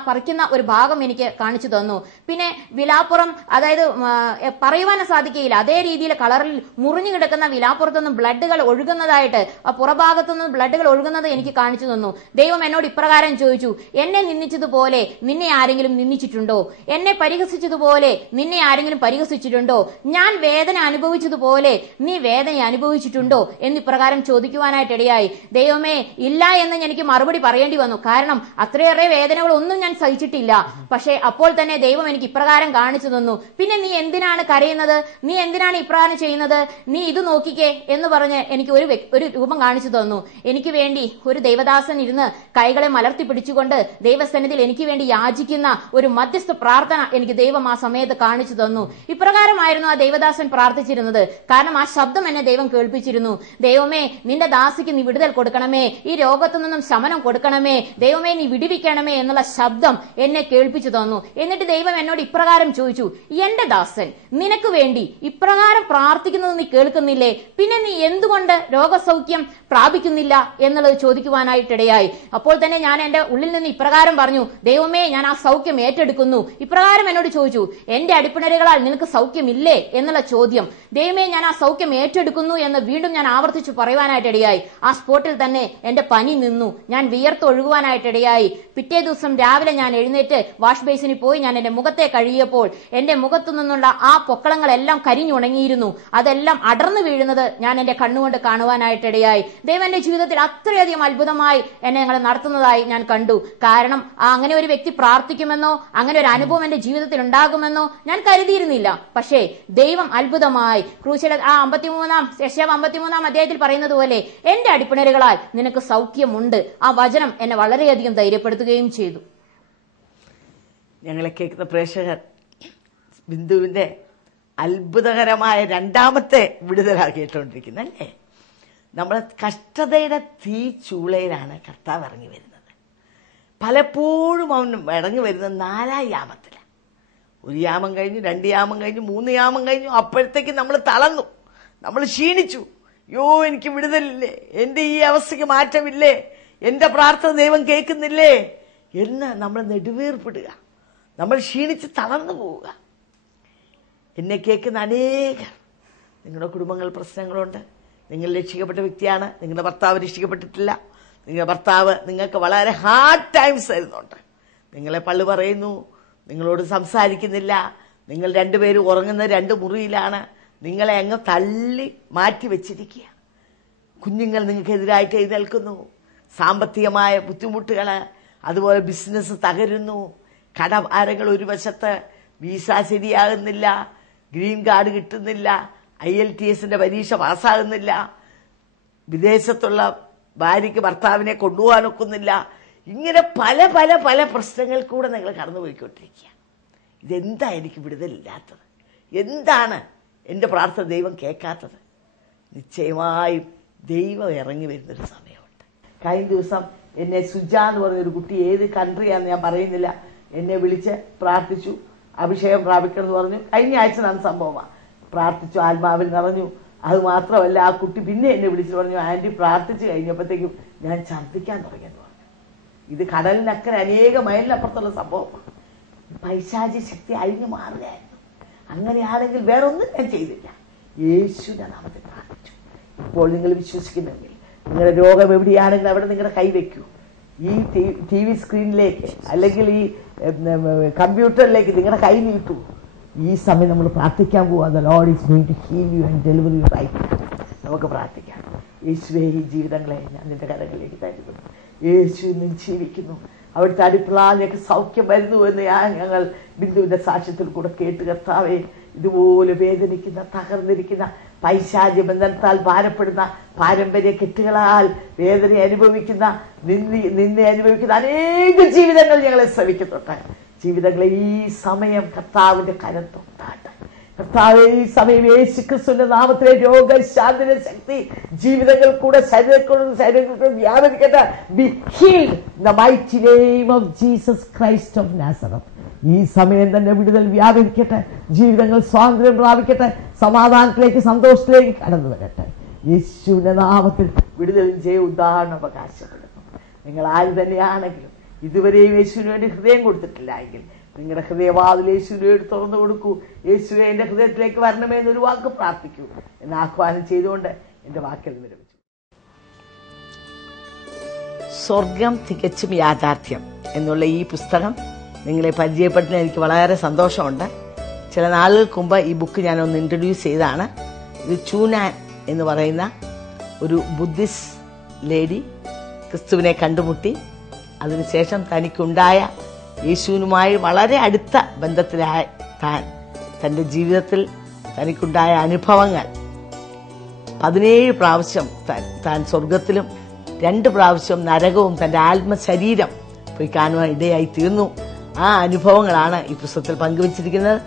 പറിക്കുന്ന ഒരു ഭാഗം എനിക്ക് കാണിച്ചു തന്നു. പിന്നെ വിലാപ്പുറം, അതായത് പറയുവാൻ സാധിക്കുകയില്ല, അതേ രീതിയിൽ കളറിൽ മുറിഞ്ഞു കിടക്കുന്ന വിലാപ്പുറത്തുനിന്നും ബ്ലഡുകൾ ഒഴുകുന്നതായിട്ട്, ആ പുറഭാഗത്തുനിന്നും ബ്ലഡുകൾ ഒഴുകുന്നത് എനിക്ക് കാണിച്ചു തന്നു. ദൈവം എന്നോട് ഇപ്രകാരം ചോദിച്ചു, എന്നെ നിന്ദിച്ചതുപോലെ നിന്നെ ആരെങ്കിലും നിന്ദിച്ചിട്ടുണ്ടോ? എന്നെ പരിഹസിച്ചതുപോലെ നിന്നെ ആരെങ്കിലും പരിഹസിച്ചിട്ടുണ്ടോ? ഞാൻ വേദന അനുഭവിച്ചതുപോലെ നീ വേദന അനുഭവിച്ചിട്ടുണ്ടോ എന്നിപ്രകാരം ചോദിക്കുവാനായിട്ടിടയായി. ദൈവമേ, ഇല്ല എന്ന് എനിക്ക് മറുപടി പറയേണ്ടി വന്നു. കാരണം അത്രയേറെ വേദനകളൊന്നും ഞാൻ സഹിച്ചിട്ടില്ല. പക്ഷേ അപ്പോൾ തന്നെ ദൈവം എനിക്ക് ഇപ്രകാരം കാണിച്ചു തന്നു, പിന്നെ നീ എന്തിനാണ് കരയുന്നത്? നീ എന്തിനാണ് ഇപ്രകാരം ചെയ്യുന്നത്? നീ ഇത് നോക്കിക്കേ എന്ന് പറഞ്ഞ് എനിക്ക് ഒരു രൂപം കാണിച്ചു തന്നു. എനിക്ക് വേണ്ടി ഒരു ദൈവദാസൻ ഇരുന്ന് കൈകളെ മലർത്തി പിടിച്ചുകൊണ്ട് ദൈവസന്നിധിയിൽ എനിക്ക് വേണ്ടി യാചിക്കുന്ന ഒരു മധ്യസ്ഥ പ്രാർത്ഥന എനിക്ക് ദൈവം ആ സമയത്ത് കാണിച്ചു തന്നു. ഇപ്രകാരമായിരുന്നു ആ ദൈവദാസൻ പ്രാർത്ഥിച്ചിരുന്നത്. കാരണം ആ ശബ്ദം എന്നെ ദൈവം കേൾപ്പിച്ചിരുന്നു. ദൈവമേ, നിന്റെ ദാസിക്ക് നീ വിടുതൽ കൊടുക്കണമേ, ഈ രോഗത്തു നിന്നും ശമനം കൊടുക്കണമേ, ദൈവമേ നീ വിടുവിക്കണമേ എന്നുള്ള ശബ്ദം എന്നെ കേൾപ്പിച്ചു തന്നു. എന്നിട്ട് ദൈവം എന്നോട് ഇപ്രകാരം ചോദിച്ചു, എന്റെ ദാസൻ നിനക്ക് വേണ്ടി ഇപ്രകാരം പ്രാർത്ഥിക്കുന്നത് നീ കേൾക്കുന്നില്ലേ? പിന്നെ നീ എന്തുകൊണ്ട് രോഗസൗഖ്യം പ്രാപിക്കുന്നില്ല എന്നുള്ളത് ചോദിക്കുവാനായിട്ടിടയായി. അപ്പോൾ തന്നെ ഞാൻ എന്റെ ഉള്ളിൽ നിന്ന് ഇപ്രകാരം പറഞ്ഞു, ദൈവമേ, ഞാൻ ആ സൗഖ്യം ഏറ്റെടുക്കുന്നു. ഇപ്രകാരം എന്നോട് ചോദിച്ചു, എന്റെ അടിപ്പിണരുകളാൽ നിനക്ക് സൗഖ്യമില്ലേ എന്നുള്ള ചോദ്യം. ദൈവമേ, ഞാൻ ആ സൗഖ്യം ഏറ്റെടുക്കുന്നു എന്ന് വീണ്ടും ഞാൻ ആവർത്തിച്ചു പറയുവാനായിട്ടിടയായി. ആ സ്പോട്ടിൽ തന്നെ എന്റെ പനി നിന്നു. ഞാൻ വിയർത്തൊഴുകുവാനായിട്ടിടയായി. പിറ്റേ ദിവസം രാവിലെ ഞാൻ എഴുന്നേറ്റ് വാഷ് ബേസിനിൽ പോയി ഞാൻ എന്റെ മുഖത്തെ കഴുകിയപ്പോൾ എന്റെ മുഖത്തു നിന്നുള്ള ആ പൊക്കളങ്ങളെല്ലാം കരിഞ്ഞുണങ്ങിയിരുന്നു. അതെല്ലാം അടർന്നു വീഴുന്നത് ഞാൻ എന്റെ കണ്ണുകൊണ്ട് കാണുവാനായിട്ടിടയായി. ദൈവം എന്റെ ജീവിതത്തിൽ അത്രയധികം അത്ഭുതമായി എന്നെ ഞങ്ങൾ നടത്തുന്നതായി ഞാൻ കണ്ടു. കാരണം അങ്ങനെ ഒരു വ്യക്തി പ്രാർത്ഥിക്കുമെന്നോ അങ്ങനെ ഒരു അനുഭവം എന്റെ ജീവിതത്തിൽ ഉണ്ടാകുമെന്നോ ഞാൻ കരുതിയിരുന്നില്ല. പക്ഷേ ദൈവം അത്ഭുതമായി ക്രൂശിലെ ആ 53-ാം അധ്യായത്തിൽ പറയുന്നത് പോലെ എന്റെ അടിപ്പിണരുകളാൽ നിനക്ക് സൗഖ്യമുണ്ട്. ആ വചനം എന്നെ വളരെയധികം ധൈര്യപ്പെടുത്തുകയും ചെയ്തു. ഞങ്ങളെ കേൾക്കുന്ന പ്രേക്ഷകർ ബിന്ദുവിന്റെ അത്ഭുതകരമായ 2ാമത്തെ വിടുതലാണ് കേട്ടുകൊണ്ടിരിക്കുന്നത്. നമ്മൾ കഷ്ടതയുടെ തീ ചൂളയിലാണ് കർത്താവ് ഇറങ്ങി വരുന്നത്. പലപ്പോഴും അവൻ ഇറങ്ങി വരുന്നത് 4ാം യാമത്തിലാണ്. 1 യാമം കഴിഞ്ഞു, 2 യാമം കഴിഞ്ഞു, 3 യാമം കഴിഞ്ഞു. അപ്പോഴത്തേക്ക് നമ്മൾ തളർന്നു, നമ്മൾ ക്ഷീണിച്ചു. എനിക്ക് വിടുതലില്ലേ, എന്റെ ഈ അവസ്ഥയ്ക്ക് മാറ്റമില്ലേ, എന്റെ പ്രാർത്ഥന ദൈവം കേൾക്കുന്നില്ലേ എന്ന് നമ്മൾ നെടുവീർപ്പിടുക, നമ്മൾ ക്ഷീണിച്ച് തളർന്നു പോവുക. എന്നെ കേൾക്കുന്ന അനേകം നിങ്ങളുടെ കുടുംബങ്ങൾ പ്രശ്നങ്ങളുണ്ട്. നിങ്ങൾ രക്ഷിക്കപ്പെട്ട വ്യക്തിയാണ്, നിങ്ങളുടെ ഭർത്താവ് രക്ഷിക്കപ്പെട്ടിട്ടില്ല, നിങ്ങളുടെ ഭർത്താവ് നിങ്ങൾക്ക് വളരെ ഹാർഡ് ടൈംസ് തരുന്നുണ്ട്, നിങ്ങളെ പള്ളി പറയുന്നു, നിങ്ങളോട് സംസാരിക്കുന്നില്ല, നിങ്ങൾ രണ്ടുപേരും ഉറങ്ങുന്ന 2 മുറിയിലാണ്, നിങ്ങളെ അങ്ങ് തള്ളി മാറ്റി വെച്ചിരിക്കുക. കുഞ്ഞുങ്ങൾ നിങ്ങൾക്കെതിരായിട്ട് എഴുന്നേൽക്കുന്നു, സാമ്പത്തികമായ ബുദ്ധിമുട്ടുകൾ, അതുപോലെ ബിസിനസ് തകരുന്നു, കടഭാരങ്ങൾ ഒരു വശത്ത്, വിസ ശരിയാകുന്നില്ല, ഗ്രീൻ കാർഡ് കിട്ടുന്നില്ല, IELTS പരീക്ഷ പാസ്സാകുന്നില്ല, വിദേശത്തുള്ള ഭാര്യയ്ക്ക് ഭർത്താവിനെ കൊണ്ടുപോകാനൊക്കുന്നില്ല. ഇങ്ങനെ പല പല പല പ്രശ്നങ്ങൾ കൂടെ നിങ്ങൾ കടന്നുപോയിക്കൊണ്ടിരിക്കുക. ഇതെന്താ എനിക്ക് വിടുതലില്ലാത്തത്? എന്താണ് എൻ്റെ പ്രാർത്ഥന ദൈവം കേൾക്കാത്തത്? നിശ്ചയമായും ദൈവം ഇറങ്ങി വരുന്നൊരു സമയമുണ്ട്. കഴിഞ്ഞ ദിവസം എന്നെ സുജ എന്ന് പറഞ്ഞൊരു കുട്ടി, ഏത് കൺട്രിയാണെന്ന് ഞാൻ പറയുന്നില്ല, എന്നെ വിളിച്ച് പ്രാർത്ഥിച്ചു, അഭിഷേകം പ്രാപിക്കണം എന്ന് പറഞ്ഞു. കഴിഞ്ഞ ആഴ്ച നടന്ന സംഭവമാണ്. പ്രാർത്ഥിച്ചു, ആത്മാവിൽ നിറഞ്ഞു. അത് മാത്രമല്ല, ആ കുട്ടി പിന്നെ എന്നെ വിളിച്ചു പറഞ്ഞു, ആൻറ്റി പ്രാർത്ഥിച്ചു കഴിഞ്ഞപ്പോഴത്തേക്കും ഞാൻ ഛർദ്ദിക്കാൻ തുടങ്ങിയെന്ന് പറഞ്ഞു. ഇത് കടലിനക്കരെ അനേക മൈലിനപ്പുറത്തുള്ള സംഭവമാണ്. പൈശാചി ശക്തി അഴിഞ്ഞു മാറുകയായിരുന്നു. അങ്ങനെയാണെങ്കിൽ വേറൊന്നും ഞാൻ ചെയ്തില്ല, യേശുവിന്റെ നാമത്തിൽ പ്രാർത്ഥിച്ചു. ഇപ്പോൾ നിങ്ങൾ വിശ്വസിക്കുന്നെങ്കിൽ നിങ്ങളുടെ രോഗം എവിടെയാണെങ്കിൽ അവിടെ നിങ്ങളുടെ കൈവയ്ക്കൂ. ഈ TV സ്ക്രീനിലേക്ക് അല്ലെങ്കിൽ ഈ കമ്പ്യൂട്ടറിലേക്ക് നിങ്ങളുടെ കൈ നീട്ടൂ. ഈ സമയം നമ്മൾ പ്രാർത്ഥിക്കാൻ പോവാ. The Lord is going to heal you and deliver you right now. നമുക്ക് പ്രാർത്ഥിക്കാം. യേശുവേ, ഈ ജീവിതങ്ങളെ ഞാൻ നിന്റെ കരങ്ങളിലേക്ക് തരുന്നു. യേശു ഇന്നും ജീവിക്കുന്നു. അവിടുത്തെ അടിപ്പിളാലേക്ക് സൗഖ്യം വരുന്നു എന്ന് ഞങ്ങൾ ബിന്ദുവിന്റെ സാക്ഷ്യത്തിൽ കൂടെ കേട്ട്, കർത്താവേ, ഇതുപോലെ വേദനിക്കുന്ന, തകർന്നിരിക്കുന്ന, പൈശാചി ബന്ധനത്താൽ ഭാരപ്പെടുന്ന, പാരമ്പര്യ കെട്ടുകളാൽ വേദന അനുഭവിക്കുന്ന, നിന്നെ അനുഭവിക്കുന്ന അനേക ജീവിതങ്ങൾ ഞങ്ങളെ ശ്രമിക്കുന്നുണ്ട്. ജീവിതങ്ങളെ ഈ സമയം കർത്താവിന്റെ കരം തൊട്ടാട്ടെ. കർത്താവേ, ഈ സമയം യേശുക്രിസ്തുവിന്റെ നാമത്തിലെ രോഗശാന്തിയുടെ ശക്തി ജീവിതങ്ങൾ കൂടെ ശരീരത്തിൽ വ്യാപരിക്കട്ടെ. Be healed in the mighty name of Jesus Christ of Nazareth. ഈ സമയം തന്നെ വിടുതൽ വ്യാപരിക്കട്ടെ. ജീവിതങ്ങൾ സ്വാതന്ത്ര്യം പ്രാപിക്കട്ടെ. സമാധാനത്തിലേക്ക്, സന്തോഷത്തിലേക്ക് കടന്നു വരട്ടെ. യേശുവിന്റെ നാമത്തിൽ വിടുതലും ജയ ഉദാഹരണം അവകാശപ്പെടുന്നു. നിങ്ങൾ ആര് തന്നെയാണെങ്കിലും ഇതുവരെയും യേശുവിന് വേണ്ടി ഹൃദയം കൊടുത്തിട്ടില്ല എങ്കിൽ നിങ്ങളുടെ ഹൃദയവാതിൽ യേശുവിന് വേണ്ടി തുറന്നു കൊടുക്കൂ. യേശുവെ, എൻ്റെ ഹൃദയത്തിലേക്ക് വരണമേ എന്നൊരു വാക്ക് പ്രാർത്ഥിക്കൂ എന്ന് ആഹ്വാനം ചെയ്തുകൊണ്ട് എൻ്റെ വാക്കിൽ വിരമിച്ചു. സ്വർഗം തികച്ചും യാഥാർത്ഥ്യം എന്നുള്ള ഈ പുസ്തകം നിങ്ങളെ പരിചയപ്പെടുത്തുന്ന എനിക്ക് വളരെ സന്തോഷമുണ്ട്. ചില നാളുകൾക്ക് മുമ്പ് ഈ ബുക്ക് ഞാനൊന്ന് ഇൻട്രൊഡ്യൂസ് ചെയ്തതാണ്. ഇത് ചൂനാൻ എന്ന് പറയുന്ന ഒരു ബുദ്ധിസ്റ്റ് ലേഡി ക്രിസ്തുവിനെ കണ്ടുമുട്ടി, അതിനുശേഷം തനിക്കുണ്ടായ യേശുവിനുമായി വളരെ അടുത്ത ബന്ധത്തിലായ തൻ്റെ ജീവിതത്തിൽ തനിക്കുണ്ടായ അനുഭവങ്ങൾ 17 പ്രാവശ്യം താൻ സ്വർഗത്തിലും 2 പ്രാവശ്യം നരകവും തൻ്റെ ആത്മശരീരം പോയി കാണുവാൻ ഇടയായി തീർന്നു. ആ അനുഭവങ്ങളാണ് ഈ പുസ്തകത്തിൽ പങ്കുവച്ചിരിക്കുന്നത്.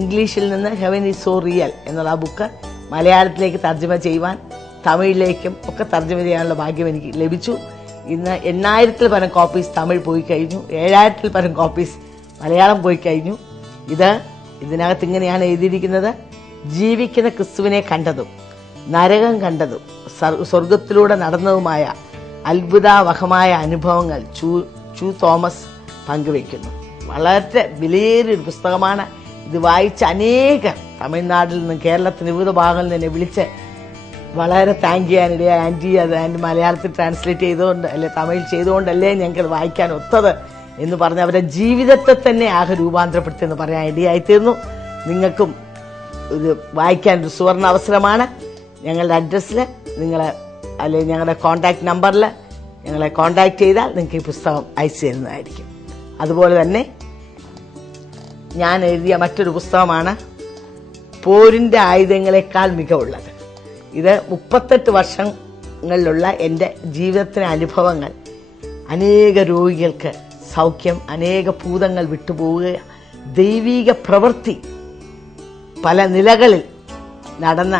ഇംഗ്ലീഷിൽ നിന്ന് ഹെവൻ ഈസ് സോ റിയൽ എന്നുള്ള ആ ബുക്ക് മലയാളത്തിലേക്ക് തർജ്ജമ ചെയ്യുവാൻ, തമിഴിലേക്കും ഒക്കെ തർജ്ജമ ചെയ്യാനുള്ള ഭാഗ്യം എനിക്ക് ലഭിച്ചു. ഇന്ന് 8,000-ൽ പരം കോപ്പീസ് തമിഴ് പോയി കഴിഞ്ഞു, 7,000-ൽ പരം കോപ്പീസ് മലയാളം പോയി കഴിഞ്ഞു. ഇതിനകത്ത് ഇങ്ങനെയാണ് എഴുതിയിരിക്കുന്നത്: ജീവിക്കുന്ന ക്രിസ്തുവിനെ കണ്ടതും നരകം കണ്ടതും സ്വർഗത്തിലൂടെ നടന്നതുമായ അത്ഭുതാവഹമായ അനുഭവങ്ങൾ ചു തോമസ് പങ്കുവയ്ക്കുന്നു. വളരെ വിലയേറിയൊരു പുസ്തകമാണ്. ഇത് വായിച്ച അനേകം തമിഴ്നാട്ടിൽ നിന്നും കേരളത്തിന് വിവിധ ഭാഗങ്ങളിൽ നിന്ന് വിളിച്ച് വളരെ താങ്ക് ചെയ്യാനിടയായി. ആൻറ്റി, അത് ആൻറ്റി മലയാളത്തിൽ ട്രാൻസ്ലേറ്റ് ചെയ്തുകൊണ്ട് അല്ലെ തമിഴ് ചെയ്തുകൊണ്ടല്ലേ ഞങ്ങൾക്ക് വായിക്കാൻ ഒത്തത് എന്ന് പറഞ്ഞ് അവരുടെ ജീവിതത്തെ തന്നെ ആകെ രൂപാന്തരപ്പെടുത്തിയെന്ന് പറയാൻ ഇടയായിത്തീർന്നു. നിങ്ങൾക്കും ഇത് വായിക്കാൻ ഒരു സുവർണ അവസരമാണ്. ഞങ്ങളുടെ അഡ്രസ്സിൽ അല്ലെങ്കിൽ ഞങ്ങളുടെ കോൺടാക്ട് നമ്പറിൽ ഞങ്ങളെ കോൺടാക്ട് ചെയ്താൽ നിങ്ങൾക്ക് ഈ പുസ്തകം അയച്ചു തരുന്നതായിരിക്കും. അതുപോലെ തന്നെ ഞാൻ എഴുതിയ മറ്റൊരു പുസ്തകമാണ് പോരിന്റെ ആയുധങ്ങളെക്കാൾ മികവുള്ളത്. ഇത് 38 വർഷങ്ങളിലുള്ള എൻ്റെ ജീവിതത്തിലെ അനുഭവങ്ങൾ, അനേക രോഗികൾക്ക് സൗഖ്യം, അനേക ഭൂതങ്ങൾ വിട്ടുപോവുക, ദൈവിക പ്രവൃത്തി പല നിലകളിൽ നടന്ന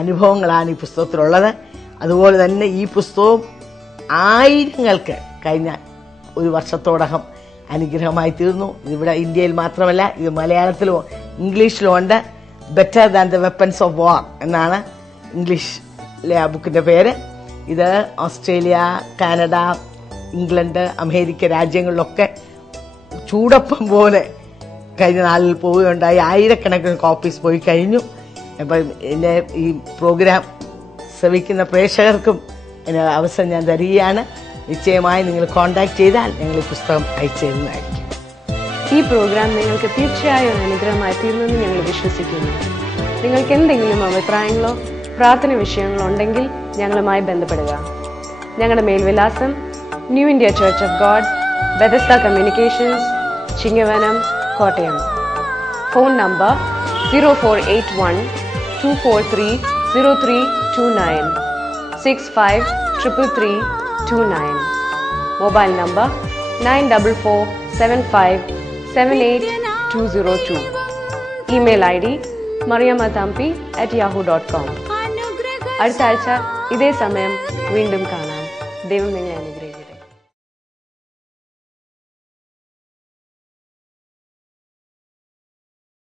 അനുഭവങ്ങളാണ് ഈ പുസ്തകത്തിലുള്ളത്. അതുപോലെ തന്നെ ഈ പുസ്തകവും ആയിരങ്ങൾക്ക് കഴിഞ്ഞ ഒരു വർഷത്തോടകം അനുഗ്രഹമായി തീർന്നു. ഇവിടെ ഇന്ത്യയിൽ മാത്രമല്ല, ഇത് മലയാളത്തിലും ഇംഗ്ലീഷിലും ഉണ്ട്. Better than the weapons of വാർ എന്നാണ് ഇംഗ്ലീഷിലെ ആ ബുക്കിന്റെ പേര്. ഇത് ഓസ്ട്രേലിയ, കാനഡ, ഇംഗ്ലണ്ട്, അമേരിക്ക രാജ്യങ്ങളിലൊക്കെ ചൂടപ്പം പോലെ കഴിഞ്ഞ നാളിൽ പോവുകയുണ്ടായി. 1000കണക്കിന് കോപ്പീസ് പോയി കഴിഞ്ഞു. അപ്പം എൻ്റെ ഈ പ്രോഗ്രാം ശ്രവിക്കുന്ന പ്രേക്ഷകർക്കും അതിന് അവസരം ഞാൻ തരികയാണ്. നിശ്ചയമായി നിങ്ങൾ കോൺടാക്ട് ചെയ്താൽ ഞങ്ങൾ ഈ പുസ്തകം അയച്ചു തരുന്നതായിരിക്കും. ഈ പ്രോഗ്രാം നിങ്ങൾക്ക് തീർച്ചയായും അനുഗ്രഹമായി തീർന്നെന്ന് ഞങ്ങൾ വിശ്വസിക്കുന്നു. നിങ്ങൾക്ക് എന്തെങ്കിലും അഭിപ്രായങ്ങളോ പ്രാർത്ഥന വിഷയങ്ങളോ ഉണ്ടെങ്കിൽ ഞങ്ങളുമായി ബന്ധപ്പെടുക. ഞങ്ങളുടെ മേൽവിലാസം New India Church of God, Bethesda Communications, Chingavanam, Kottayam. Phone number 0481-243-0329, 653339. Mobile number 9447578202. Email ID mariamathampi@yahoo.com. അടുത്ത ആഴ്ച ഇതേ സമയം വീണ്ടും കാണാം. ദൈവം നിങ്ങളെ അനുഗ്രഹിക്കട്ടെ.